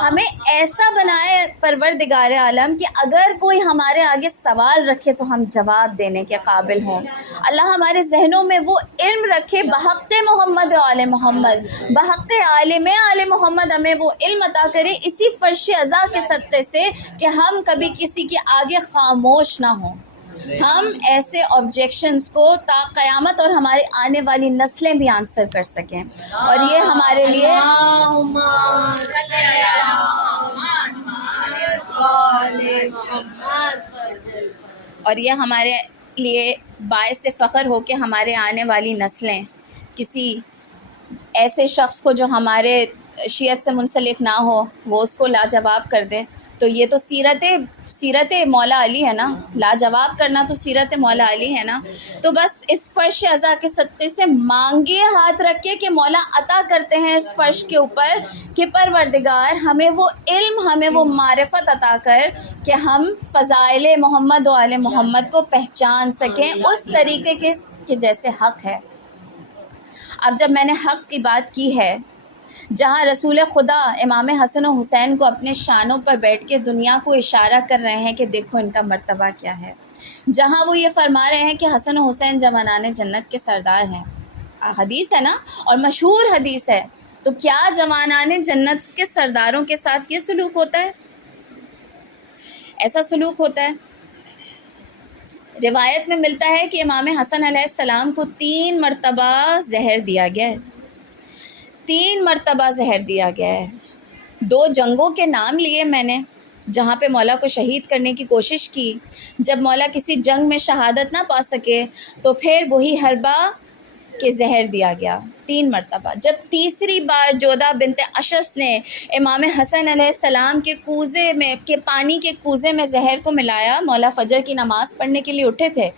ہمیں ایسا بنائے پروردگار عالم کہ اگر کوئی ہمارے آگے سوال رکھے تو ہم جواب دینے کے قابل ہوں۔ اللہ ہمارے ذہنوں میں وہ علم رکھے بحق محمد و آل محمد، بحق عالم آل محمد، ہمیں وہ علم عطا کرے اسی فرش عزا کے صدقے سے کہ ہم کبھی کسی کے آگے خاموش نہ ہوں، ہم ایسے آبجیکشنز کو تا قیامت اور ہمارے آنے والی نسلیں بھی آنسر کر سکیں، اور یہ ہمارے لیے باعث فخر ہو کہ ہمارے آنے والی نسلیں کسی ایسے شخص کو جو ہمارے شیعت سے منسلک نہ ہو وہ اس کو لاجواب کر دے۔ تو یہ تو سیرت مولا علی ہے نا، لاجواب کرنا تو سیرت مولا علی ہے نا۔ تو بس اس فرش عزا کے صدقے سے مانگے ہاتھ رکھ کے کہ مولا عطا کرتے ہیں اس فرش کے اوپر کہ پروردگار ہمیں وہ علم، ہمیں وہ معرفت عطا کر کہ ہم فضائل محمد و آل محمد کو پہچان سکیں اس طریقے کے جیسے حق ہے۔ اب جب میں نے حق کی بات کی ہے، جہاں رسول خدا امام حسن و حسین کو اپنے شانوں پر بیٹھ کے دنیا کو اشارہ کر رہے ہیں کہ دیکھو ان کا مرتبہ کیا ہے، جہاں وہ یہ فرما رہے ہیں کہ حسن و حسین جوانان جنت کے سردار ہیں، حدیث ہے نا اور مشہور حدیث ہے، تو کیا جوانان جنت کے سرداروں کے ساتھ یہ سلوک ہوتا ہے؟ ایسا سلوک ہوتا ہے؟ روایت میں ملتا ہے کہ امام حسن علیہ السلام کو 3 مرتبہ زہر دیا گیا ہے، 3 مرتبہ زہر دیا گیا ہے۔ 2 جنگوں کے نام لیے میں نے جہاں پہ مولا کو شہید کرنے کی کوشش کی، جب مولا کسی جنگ میں شہادت نہ پا سکے تو پھر وہی حربہ کہ زہر دیا گیا 3 مرتبہ۔ جب تیسری بار جودہ بنت اشس نے امام حسن علیہ السلام کے کوزے میں پانی کے کوزے میں زہر کو ملایا، مولا فجر کی نماز پڑھنے کے لیے اٹھے تھے،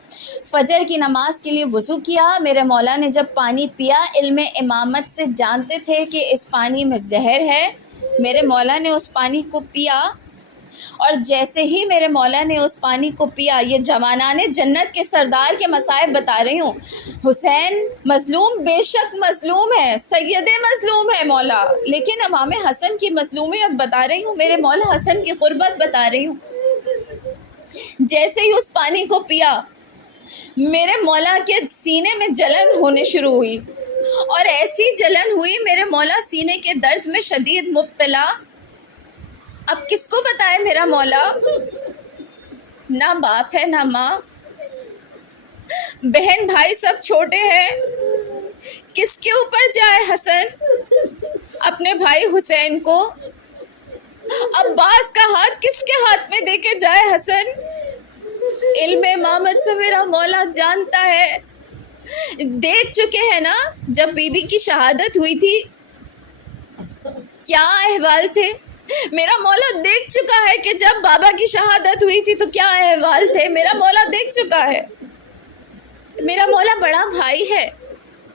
فجر کی نماز کے لیے وضو کیا، میرے مولا نے جب پانی پیا، علم امامت سے جانتے تھے کہ اس پانی میں زہر ہے، میرے مولا نے اس پانی کو پیا، اور جیسے ہی میرے مولا نے اس پانی کو پیا، یہ جوانان جنت کے سردار کے مصائب بتا رہی ہوں، حسین مظلوم بے شک مظلوم ہے، سید مظلوم ہے مولا، لیکن امام حسن کی مظلومیت بتا رہی ہوں، میرے مولا حسن کی قربت بتا رہی ہوں۔ جیسے ہی اس پانی کو پیا، میرے مولا کے سینے میں جلن ہونے شروع ہوئی، اور ایسی جلن ہوئی میرے مولا سینے کے درد میں شدید مبتلا۔ اب کس کو بتائے میرا مولا؟ نہ باپ ہے نہ ماں، بہن بھائی سب چھوٹے ہیں، کس کے اوپر جائے حسن اپنے بھائی حسین کو؟ عباس کا ہاتھ کس کے ہاتھ میں دے کے جائے حسن؟ علم امامت سے میرا مولا جانتا ہے، دیکھ چکے ہیں نا جب بی بی کی شہادت ہوئی تھی کیا احوال تھے، میرا مولا دیکھ چکا ہے کہ جب بابا کی شہادت ہوئی تھی تو کیا احوال تھے، میرا مولا دیکھ چکا ہے۔ میرا مولا بڑا بھائی ہے۔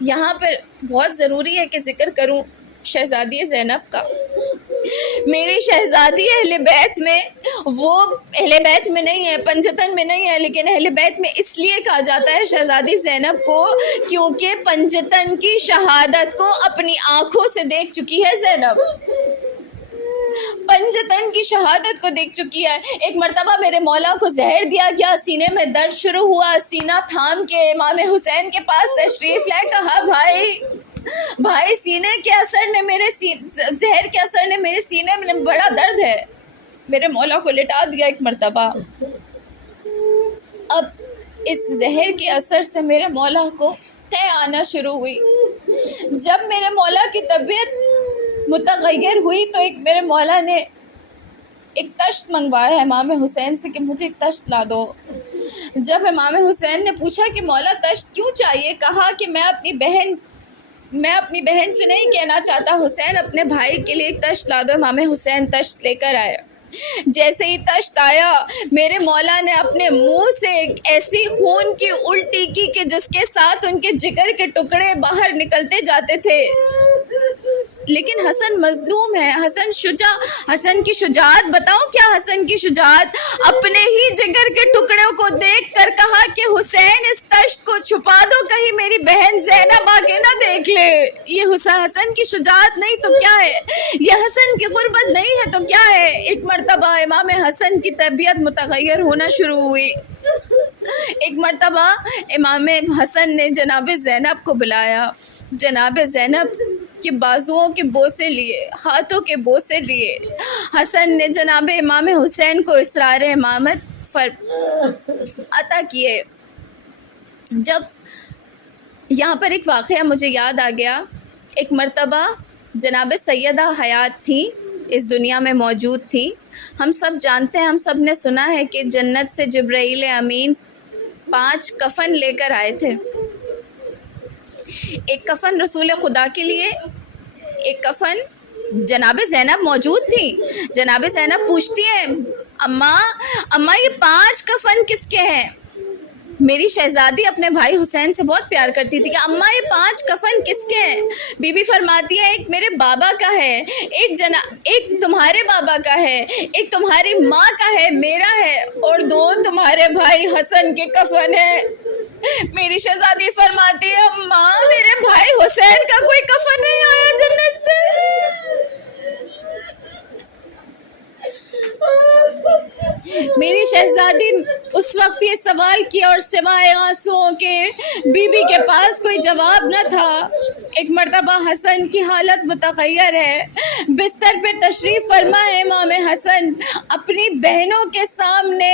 یہاں پر بہت ضروری ہے کہ ذکر کروں شہزادی زینب کا۔ میری شہزادی اہل بیت میں، وہ اہل بیت میں نہیں ہے، پنجتن میں نہیں ہے، لیکن اہل بیت میں اس لیے کہا جاتا ہے شہزادی زینب کو کیونکہ پنجتن کی شہادت کو اپنی آنکھوں سے دیکھ چکی ہے زینب، پنجتن کی شہادت کو دیکھ چکی ہے۔ ایک مرتبہ میرے مولا کو زہر دیا گیا، سینے میں درد شروع ہوا، سینہ تھام کے امام حسین کے پاس تشریف لائے، کہا بھائی سینے کے اثر نے زہر کے اثر نے میرے سینے میں بڑا درد ہے۔ میرے مولا کو لٹا دیا ایک مرتبہ۔ اب اس زہر کے اثر سے میرے مولا کو قے آنا شروع ہوئی۔ جب میرے مولا کی طبیعت متغیر ہوئی تو میرے مولا نے ایک تشت منگوایا امام حسین سے کہ مجھے ایک تشت لا دو۔ جب امام حسین نے پوچھا کہ مولا تشت کیوں چاہیے، کہا کہ میں اپنی بہن سے نہیں کہنا چاہتا، حسین اپنے بھائی کے لیے ایک تشت لا دو۔ امام حسین تشت لے کر آئے۔ جیسے ہی تشت آیا، میرے مولا نے اپنے منہ سے ایک ایسی خون کی الٹی کی کہ جس کے ساتھ ان کے جگر کے ٹکڑے باہر نکلتے جاتے تھے۔ لیکن حسن مظلوم ہے، حسن کی شجاعت بتاؤں کیا؟ حسن کی شجاعت اپنے ہی جگر کے ٹکڑوں کو دیکھ کر کہا کہ حسین اس تشت کو چھپا دو، کہیں میری بہن زینب آ کے نہ دیکھ لے۔ یہ حسن کی شجاعت نہیں تو کیا ہے، یہ حسن کی قربت نہیں ہے تو کیا ہے۔ ایک مرتبہ امام حسن کی طبیعت متغیر ہونا شروع ہوئی۔ ایک مرتبہ امام حسن نے جناب زینب کو بلایا، جناب زینب کے بازوؤں کے بوسے لیے، ہاتھوں کے بوسے لیے۔ حسن نے جناب امام حسین کو اسرار امامت عطا کیے۔ جب یہاں پر ایک واقعہ مجھے یاد آ گیا، ایک مرتبہ جناب سیدہ حیات تھی، اس دنیا میں موجود تھی۔ ہم سب جانتے ہیں، ہم سب نے سنا ہے کہ جنت سے جبرائیل امین 5 کفن لے کر آئے تھے۔ ایک کفن رسول خدا کے لیے، ایک کفن جناب زینب موجود تھی۔ جناب زینب پوچھتی ہیں اماں یہ 5 کفن کس کے ہیں؟ میری شہزادی اپنے بھائی حسین سے بہت پیار کرتی تھی کہ اماں یہ 5 کفن کس کے ہیں؟ بی بی فرماتی ہے ایک میرے بابا کا ہے، ایک تمہارے بابا کا ہے، ایک تمہاری ماں کا ہے، میرا ہے، اور 2 تمہارے بھائی حسن کے کفن ہے۔ میری شہزادی فرماتی ہے اماں میرے بھائی حسین کا کوئی کفن نہیں آیا جنت سے۔ میری شہزادی اس وقت یہ سوال کیا اور سوائے آنسوؤں کے بی بی کے پاس کوئی جواب نہ تھا۔ ایک مرتبہ حسن کی حالت متغیر ہے، بستر پہ تشریف فرما ہے امام حسن، اپنی بہنوں کے سامنے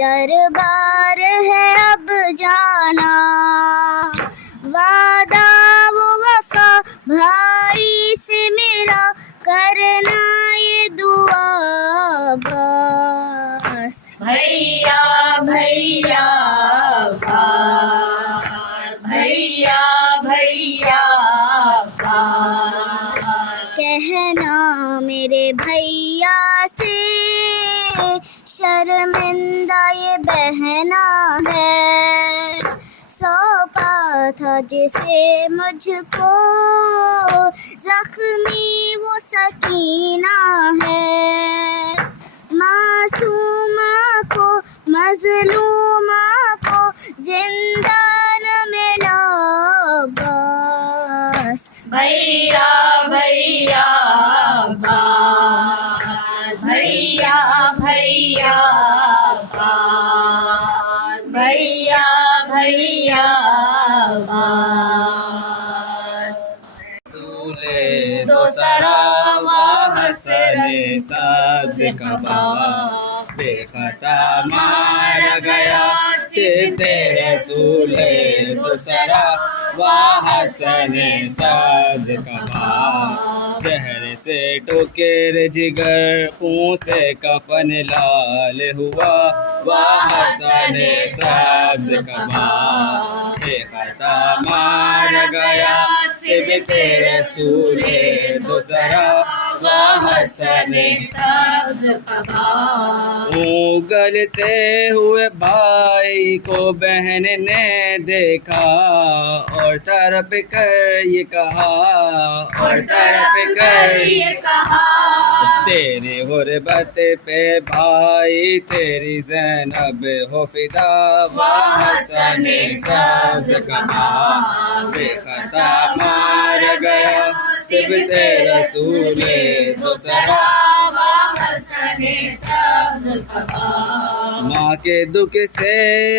دربار ہے اب جانا، وعدہ و وفا بھائی سے میرا کرنا یہ دعا بس، بھیا بھیا عباس، بھیا بھیا عباس، کہنا میرے بھیا سے شرمندہ یہ بہنا ہے، سونپا تھا جسے مجھ کو زخمی وہ سکینہ ہے، معصومہ کو مظلومہ کو زندان میں لا بس، بھیا بھیا عباس، بھیا بھیا عباس، بھیا بھیا عباس، دو سرا و حسن سبز کباب، بے خطا مارا گیا صرف رسول، دو سرا و حسن سبز کباب، زہر سے ٹوکر جگر خون سے کفن لال ہوا، و حسن سبز کباب، بے خطا مارا گیا صرف رسول، دو سرا و حسن سبز کباب، اگلتے ہوئے بھائی کو بہن نے دیکھا، اور تڑپ کر یہ کہا، اور تڑپ کر یہ کہا، تیری غربت پہ بھائی تیری زینب ہو فدا، و حسن سبز کباب، بے خطا مارا گیا صبت رسول، دو سرا و حسن سبز کباب، ماں کے دکھ سے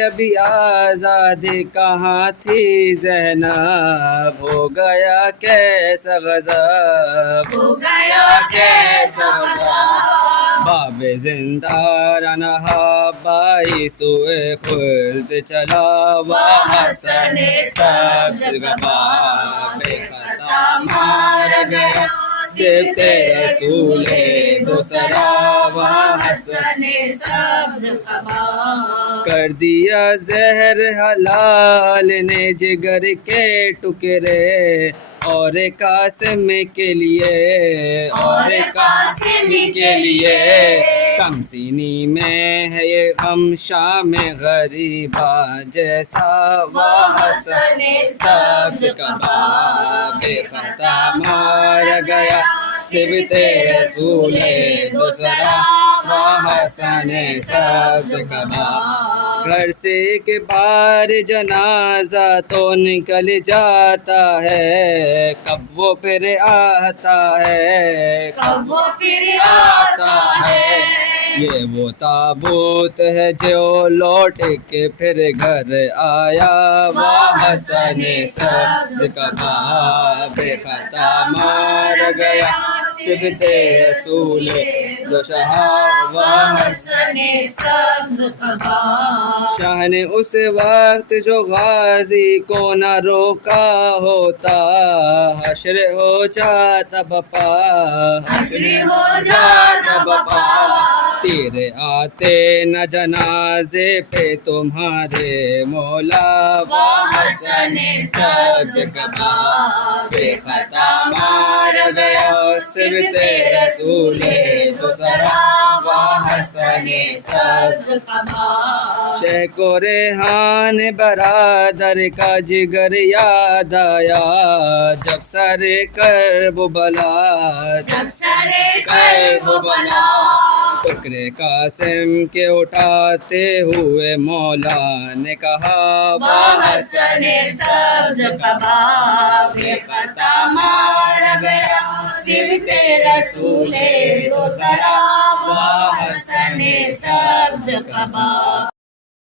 ابھی آزادی کہاں تھی زینب، ہو گیا کیسا غضب، ہو گیا کیسا غضب، باب زندہ رہا بائی سوئے خلد چلا، و حسن سبز کباب، بے خطا مارا گیا صرف رسول، دو سرا و حسن سبز کباب، کر دیا زہر حلال نے جگر کے ٹکڑے، اور قاسم کے لیے، اور قاسم کے لیے، کم سینی میں ہے یہ غم شام غریبا جیسا، و حسن سبز کباب، بے خطا مارا گیا صبت رسول، دو سرا و حسن سبز کباب، گھر سے ایک بار جنازہ تو نکل جاتا ہے، کب وہ پھر آتا ہے، کب وہ پھر آتا ہے، یہ وہ تابوت ہے جو لوٹ کے پھر گھر آیا، و حسن سبز کباب، بے خطا مارا گیا صبت رسول، دو سرا و حسن سبز کباب، شاہ نے اس وقت جو غازی کو نہ روکا ہوتا، حشر ہو جاتا بپا، حشر ہو جاتا بپا، تیر آتے نہ جنازے پہ تمہارے مولا، و حسن سبز کباب، بے خطا مارا گیا صبت رسول، دو سرا و حسن سبز کباب، شہ کو ریحان برادر کا جگر یاد آیا، جب سر کرب بلا، جب سر کرب بلا، فکر قاسم کے اٹھاتے ہوئے مولا نے کہا، و حسن سبز کباب، بے خطا مارا گیا صبت رسول، دو سرا و حسن سبز کباب،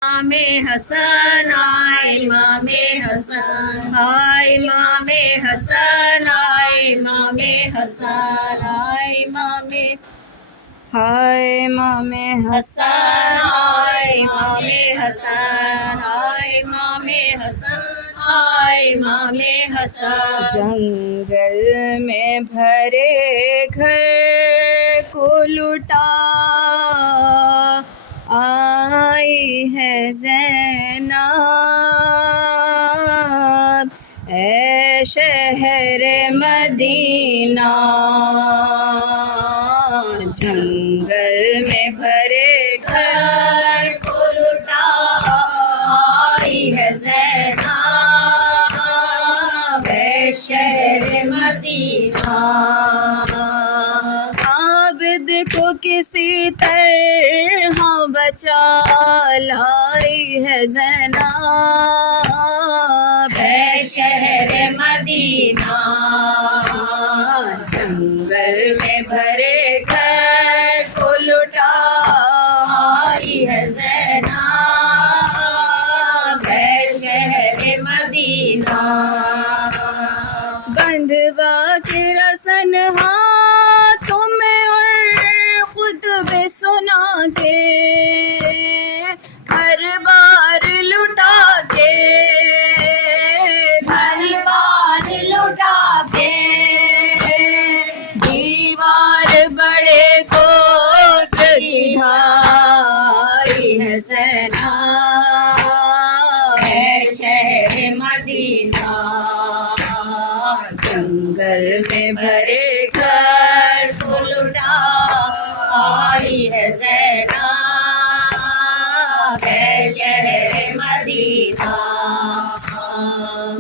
امام حسن آئے، امام حسن آئے، امام حسن آئے، امام حسن آئے، امام ہائے امام حسن، ہائے امام حسن، ہائے امام حسن، ہائے امام حسن، جنگل میں بھرے گھر کو لٹا آئی ہے زینب، اے شہر مدینہ، جنگل میں بھرے گھر کو لٹا آئی ہے زینب، اے شہر مدینہ، عابد کو کسی طرح بچا لائی ہے زینب، اے شہر مدینہ، جنگل میں بھرے گھر کو لٹا آئی ہے زینب، اے شہر مدینہ، بندھوا کی رسن ہاتھوں میں اور خطبے سنا کے گھر بار لٹا کے، گھر بار لٹا کے، دیوار بڑے کوفر کی ڈھائی ہے زینب، اے شہر مدینہ، جنگل میں بھرے گھر کو لٹا آئی ہے زینب، اے شہر مدینہ،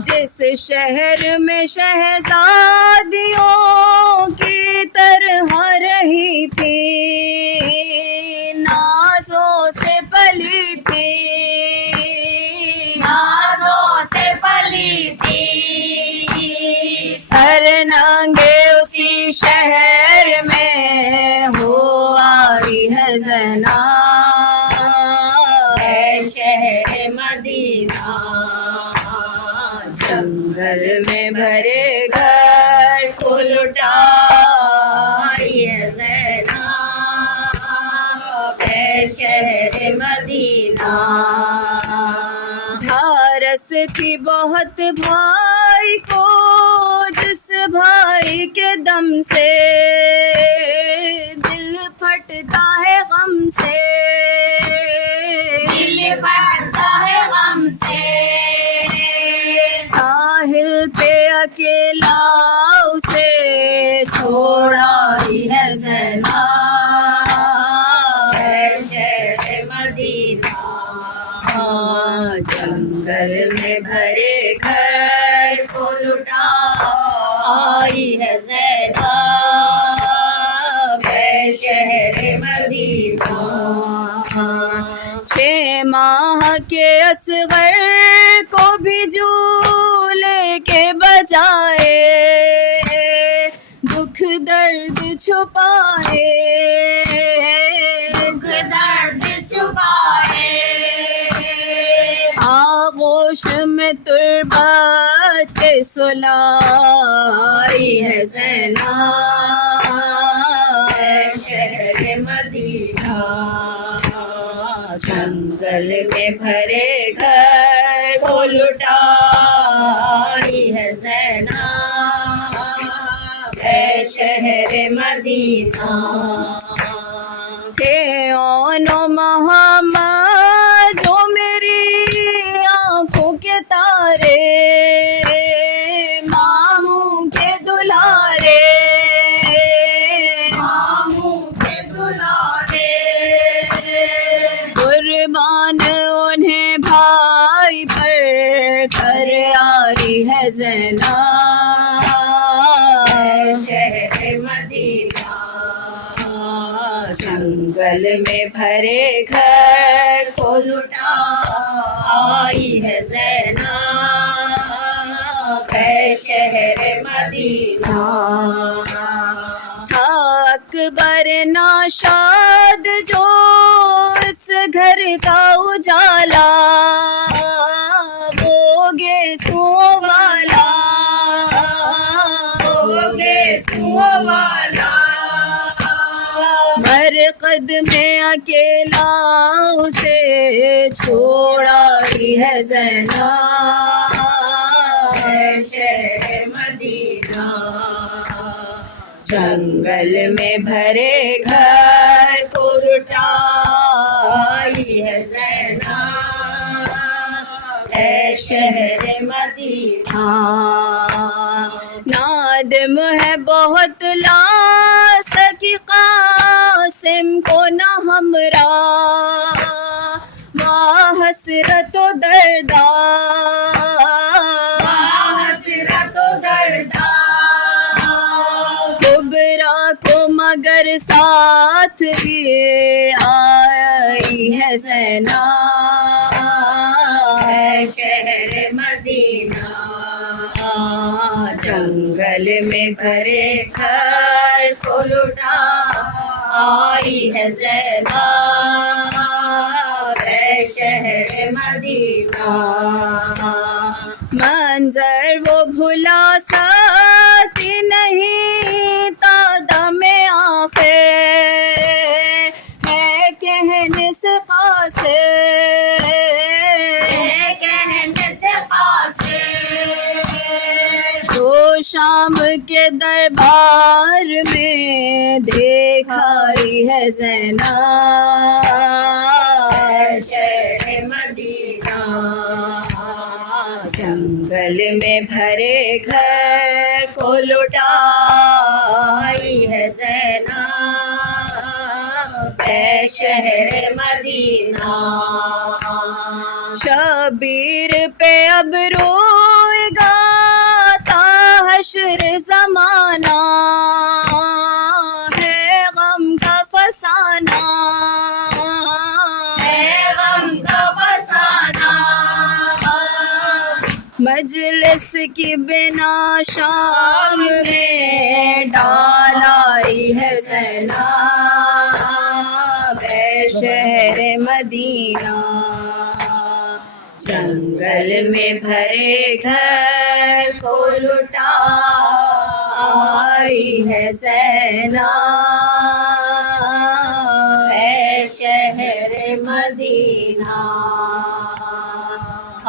جس شہر میں شہزادیوں کی طرح رہی تھی، نازوں سے پلی تھی، نازوں سے پلی تھی، سر ننگے اسی شہر میں ہو آئی ہے زینب، اے شہر مدینہ، جنگل میں بھرے گھر کو لٹا آئی ہے زینب، اے شہر مدینہ، ڈھارس تھی بہت بھائی کو، جس بھائی کے دم سے دل پھٹتا ہے غم سے، دل پھٹتا ہے غم سے، ساحل پہ اکیلا اسے چھوڑا ہی ہے زینب، اے شہر مدینہ، جنگل میں بھرے گھر کو لٹا آئی ہے زینب، اے شہر مدینہ، 6 ماہ کے اصغر کو بھی جھولے کے بجائے دکھ درد چھپائے، دکھ درد چھپائے، آغوش میں تربت سلائی ہے زینب، اے شہر مدینہ، جنگل میں بھرے گھر کو لٹا آئی ہے زینب، اے شہر مدینہ، تھے اون و محمد جو میری آنکھوں کے تارے، ماموں کے دلارے، ماموں کے دلارے، قربان انہیں بھائی پر کر آئی ہے زینب، اے شہر مدینہ، جنگل میں بھرے گھر کو لٹا آئی ہے زینب، اے شہر مدینہ، تھا اکبر ناشاد جو اس گھر کا اجالا، وہ گیسوں والا، ہوگے سو والا، مر قدم اکیلا اسے چھوڑا ہی ہے زینب شہر مدینہ جنگل میں بھرے گھر کو لٹائی ہے زینب اے شہر مدینہ نادم ہے بہت لا سکی قاسم کو نہ ہمراہ ماں حسرت و درداں حسرت و درداں کبرا کو مگر ساتھ لیے آئی ہے زینب اے شہر مدینہ جنگل میں بھرے گھر کو لٹا آئی ہے زینب اے شہر مدینہ منظر وہ بھلا سکتی نہیں تا دم آخر ہے کہنے سے قاصر کہنے سے قاصر تو شام کے دربار میں دیکھائی ہے زینب شہر مدینہ جنگل میں بھرے گھر کو لٹائی ہے زینب اے شہر مدینہ شبیر پہ اب روئے گا تا حشر زمانہ ہے غم کا فسانہ اے غم کا فسانہ مجلس کی بنا شام میں ڈالائی ہے زینب اے شہر مدینہ جنگل میں بھرے گھر کو لٹا آئی ہے زینب اے شہر مدینہ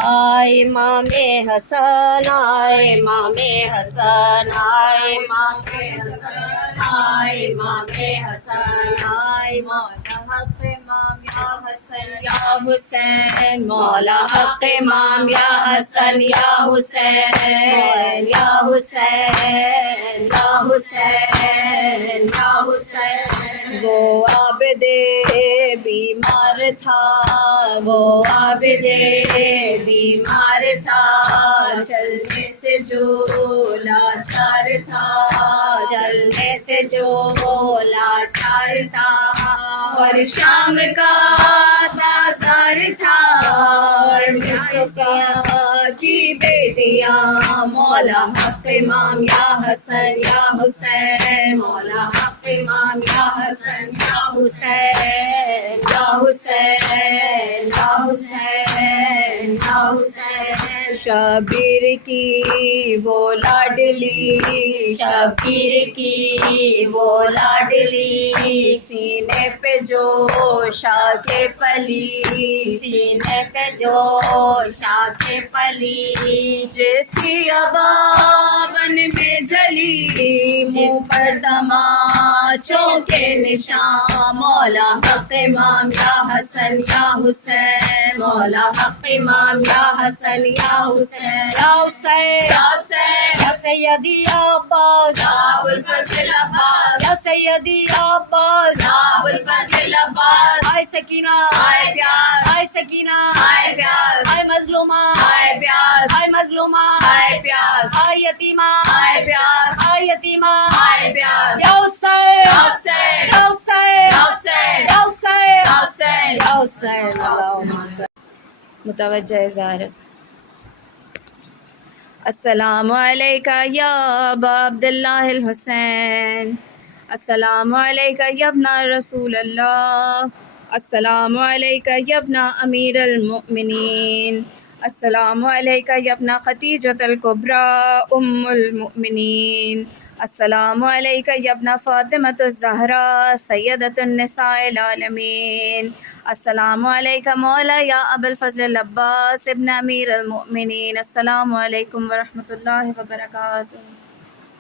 آئے امام حسن آئے امام حسن آئے امام حسن آئے امام حسن آئے مولا حق امام یا حسن یا حسین مولا حق امام یا حسن یا حسین یا حسین یا حسین یا حسین وہ عابد بیمار تھا وہ عابد بیمار تھا چلنے سے جو لاچار تھا چلنے سے جو لاچار تھا اور شام کا بازار تھا اور مصطفیٰ کی بیٹیاں مولا حق امام یا حسن یا حسین مولا حق امام یا حسن یا حسین یا حسین یا حسین یا حسین شبیر کی وہ لاڈلی شبیر کی وہ لاڈلی سینے پہ جو شاخ پلی سینے پہ جو شاخ پلی جس کی ابابن میں جلی منہ پر تماچوں کے نشان مولا حق امام یا حسن یا حسین مولا حق امام یا حسن یا حسین یا حسین یا حسین یا سیدی عباس یا ابوالفضل عباس یا سیدی عباس یا ابوالفضل عباس آئے سکینہ آئے پیاس آئے سکینہ آئے پیاس آئے مظلومہ آئے پیاس آئے مظلومہ آئے پیاس آئے یتیمہ آئے پیاس آئے یتیمہ آئے پیاس یا حسین یا حسین یا حسین یا حسین یا حسین یا حسین یا حسین اللہم صل متوجہ زارت السلام علیکہ یا ابا عبداللہ الحسین السلام علیکہ یا ابن رسول اللہ السلام علیکہ یا ابن امیر المؤمنین السلام علیکہ یا ابن خدیجۃ الکبریٰ ام المؤمنین السلام علیکہ یا ابن فاطمۃ الزہرا سیدۃ النساء العالمین. السلام علیکہ مولا یا ابا الفضل العباس ابن امیر المؤمنین. السلام علیکم ورحمۃ اللہ وبرکاتہ.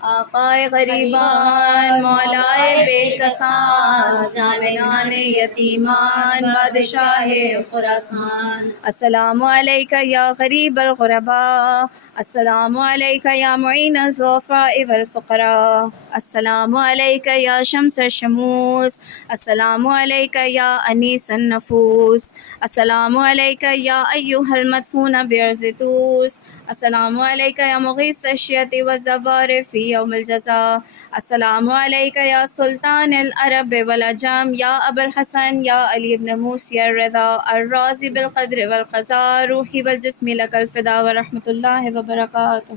آقائے غریبان، مولائے بے کسان، ضامنان یتیمان، بادشاہ خراسان. السلام علیکہ یا غریب الغرباء. السلام علیکہ یا معین الضعفاء والفقراء. السلام علیکہ یا شمس الشموس. السلام علیکہ یا انیس النفوس. السلام علیکہ یا ایہا المدفون بعرض طوس. السلام علیکہ یا مغیث الشیعۃ والزوار فی یوم الجزا. السلام علیکہ یا سلطان العرب والعجم، یا ابا الحسن یا علی بن موسی الرضا الراضی بالقدر والقضاء. روحی والجسم لک الفدا ورحمۃ اللہ وبرکاتہ.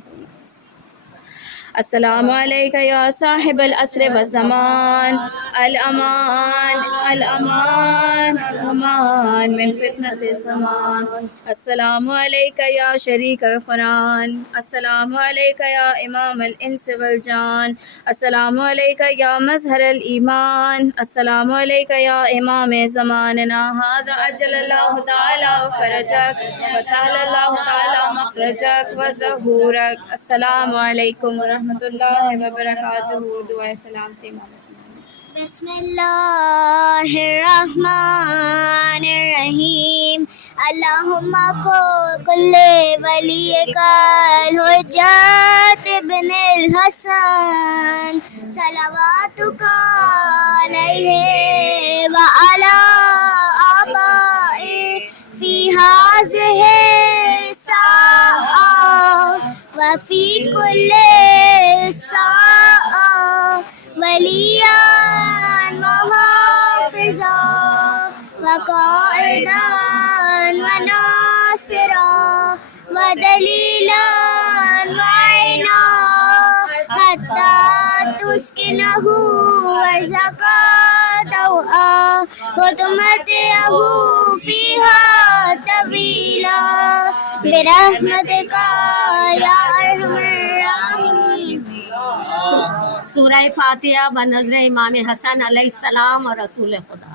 السلام علیکہ یا صاحب العصر والزمان. الامان الامان الامان من فتنۃ الزمان. السلام علیکہ یا شریک القرآن. السلام علیکہ یا امام الانس والجان. السلام علیکہ یا مظہر الایمان. السلام علیکہ یا امام زماننا ھذا عجل اللہ تعالی فرجک وسہل اللہ تعالی مخرجک وظہورک. السلام علیکم ورحمۃ اللہ وبرکاتہ. دعائے سلامتی بسم اللہ الرحمن الرحیم. اللہم کل ولیک الحجۃ ابن الحسن صلواتک علیہ وعلی آبائہ فی ہذہ الساعۃ وفی کل ساعۃ ولیاً وحافظا وقائدا وناصرا ودلیلا وعینا حتی تسکنہ ارضک طوعا وتمتعہ فیہا طویلا برحمتک یا ارحم الراحمین. سورہ فاتحہ بنظر امام حسن علیہ السلام اور رسول خدا.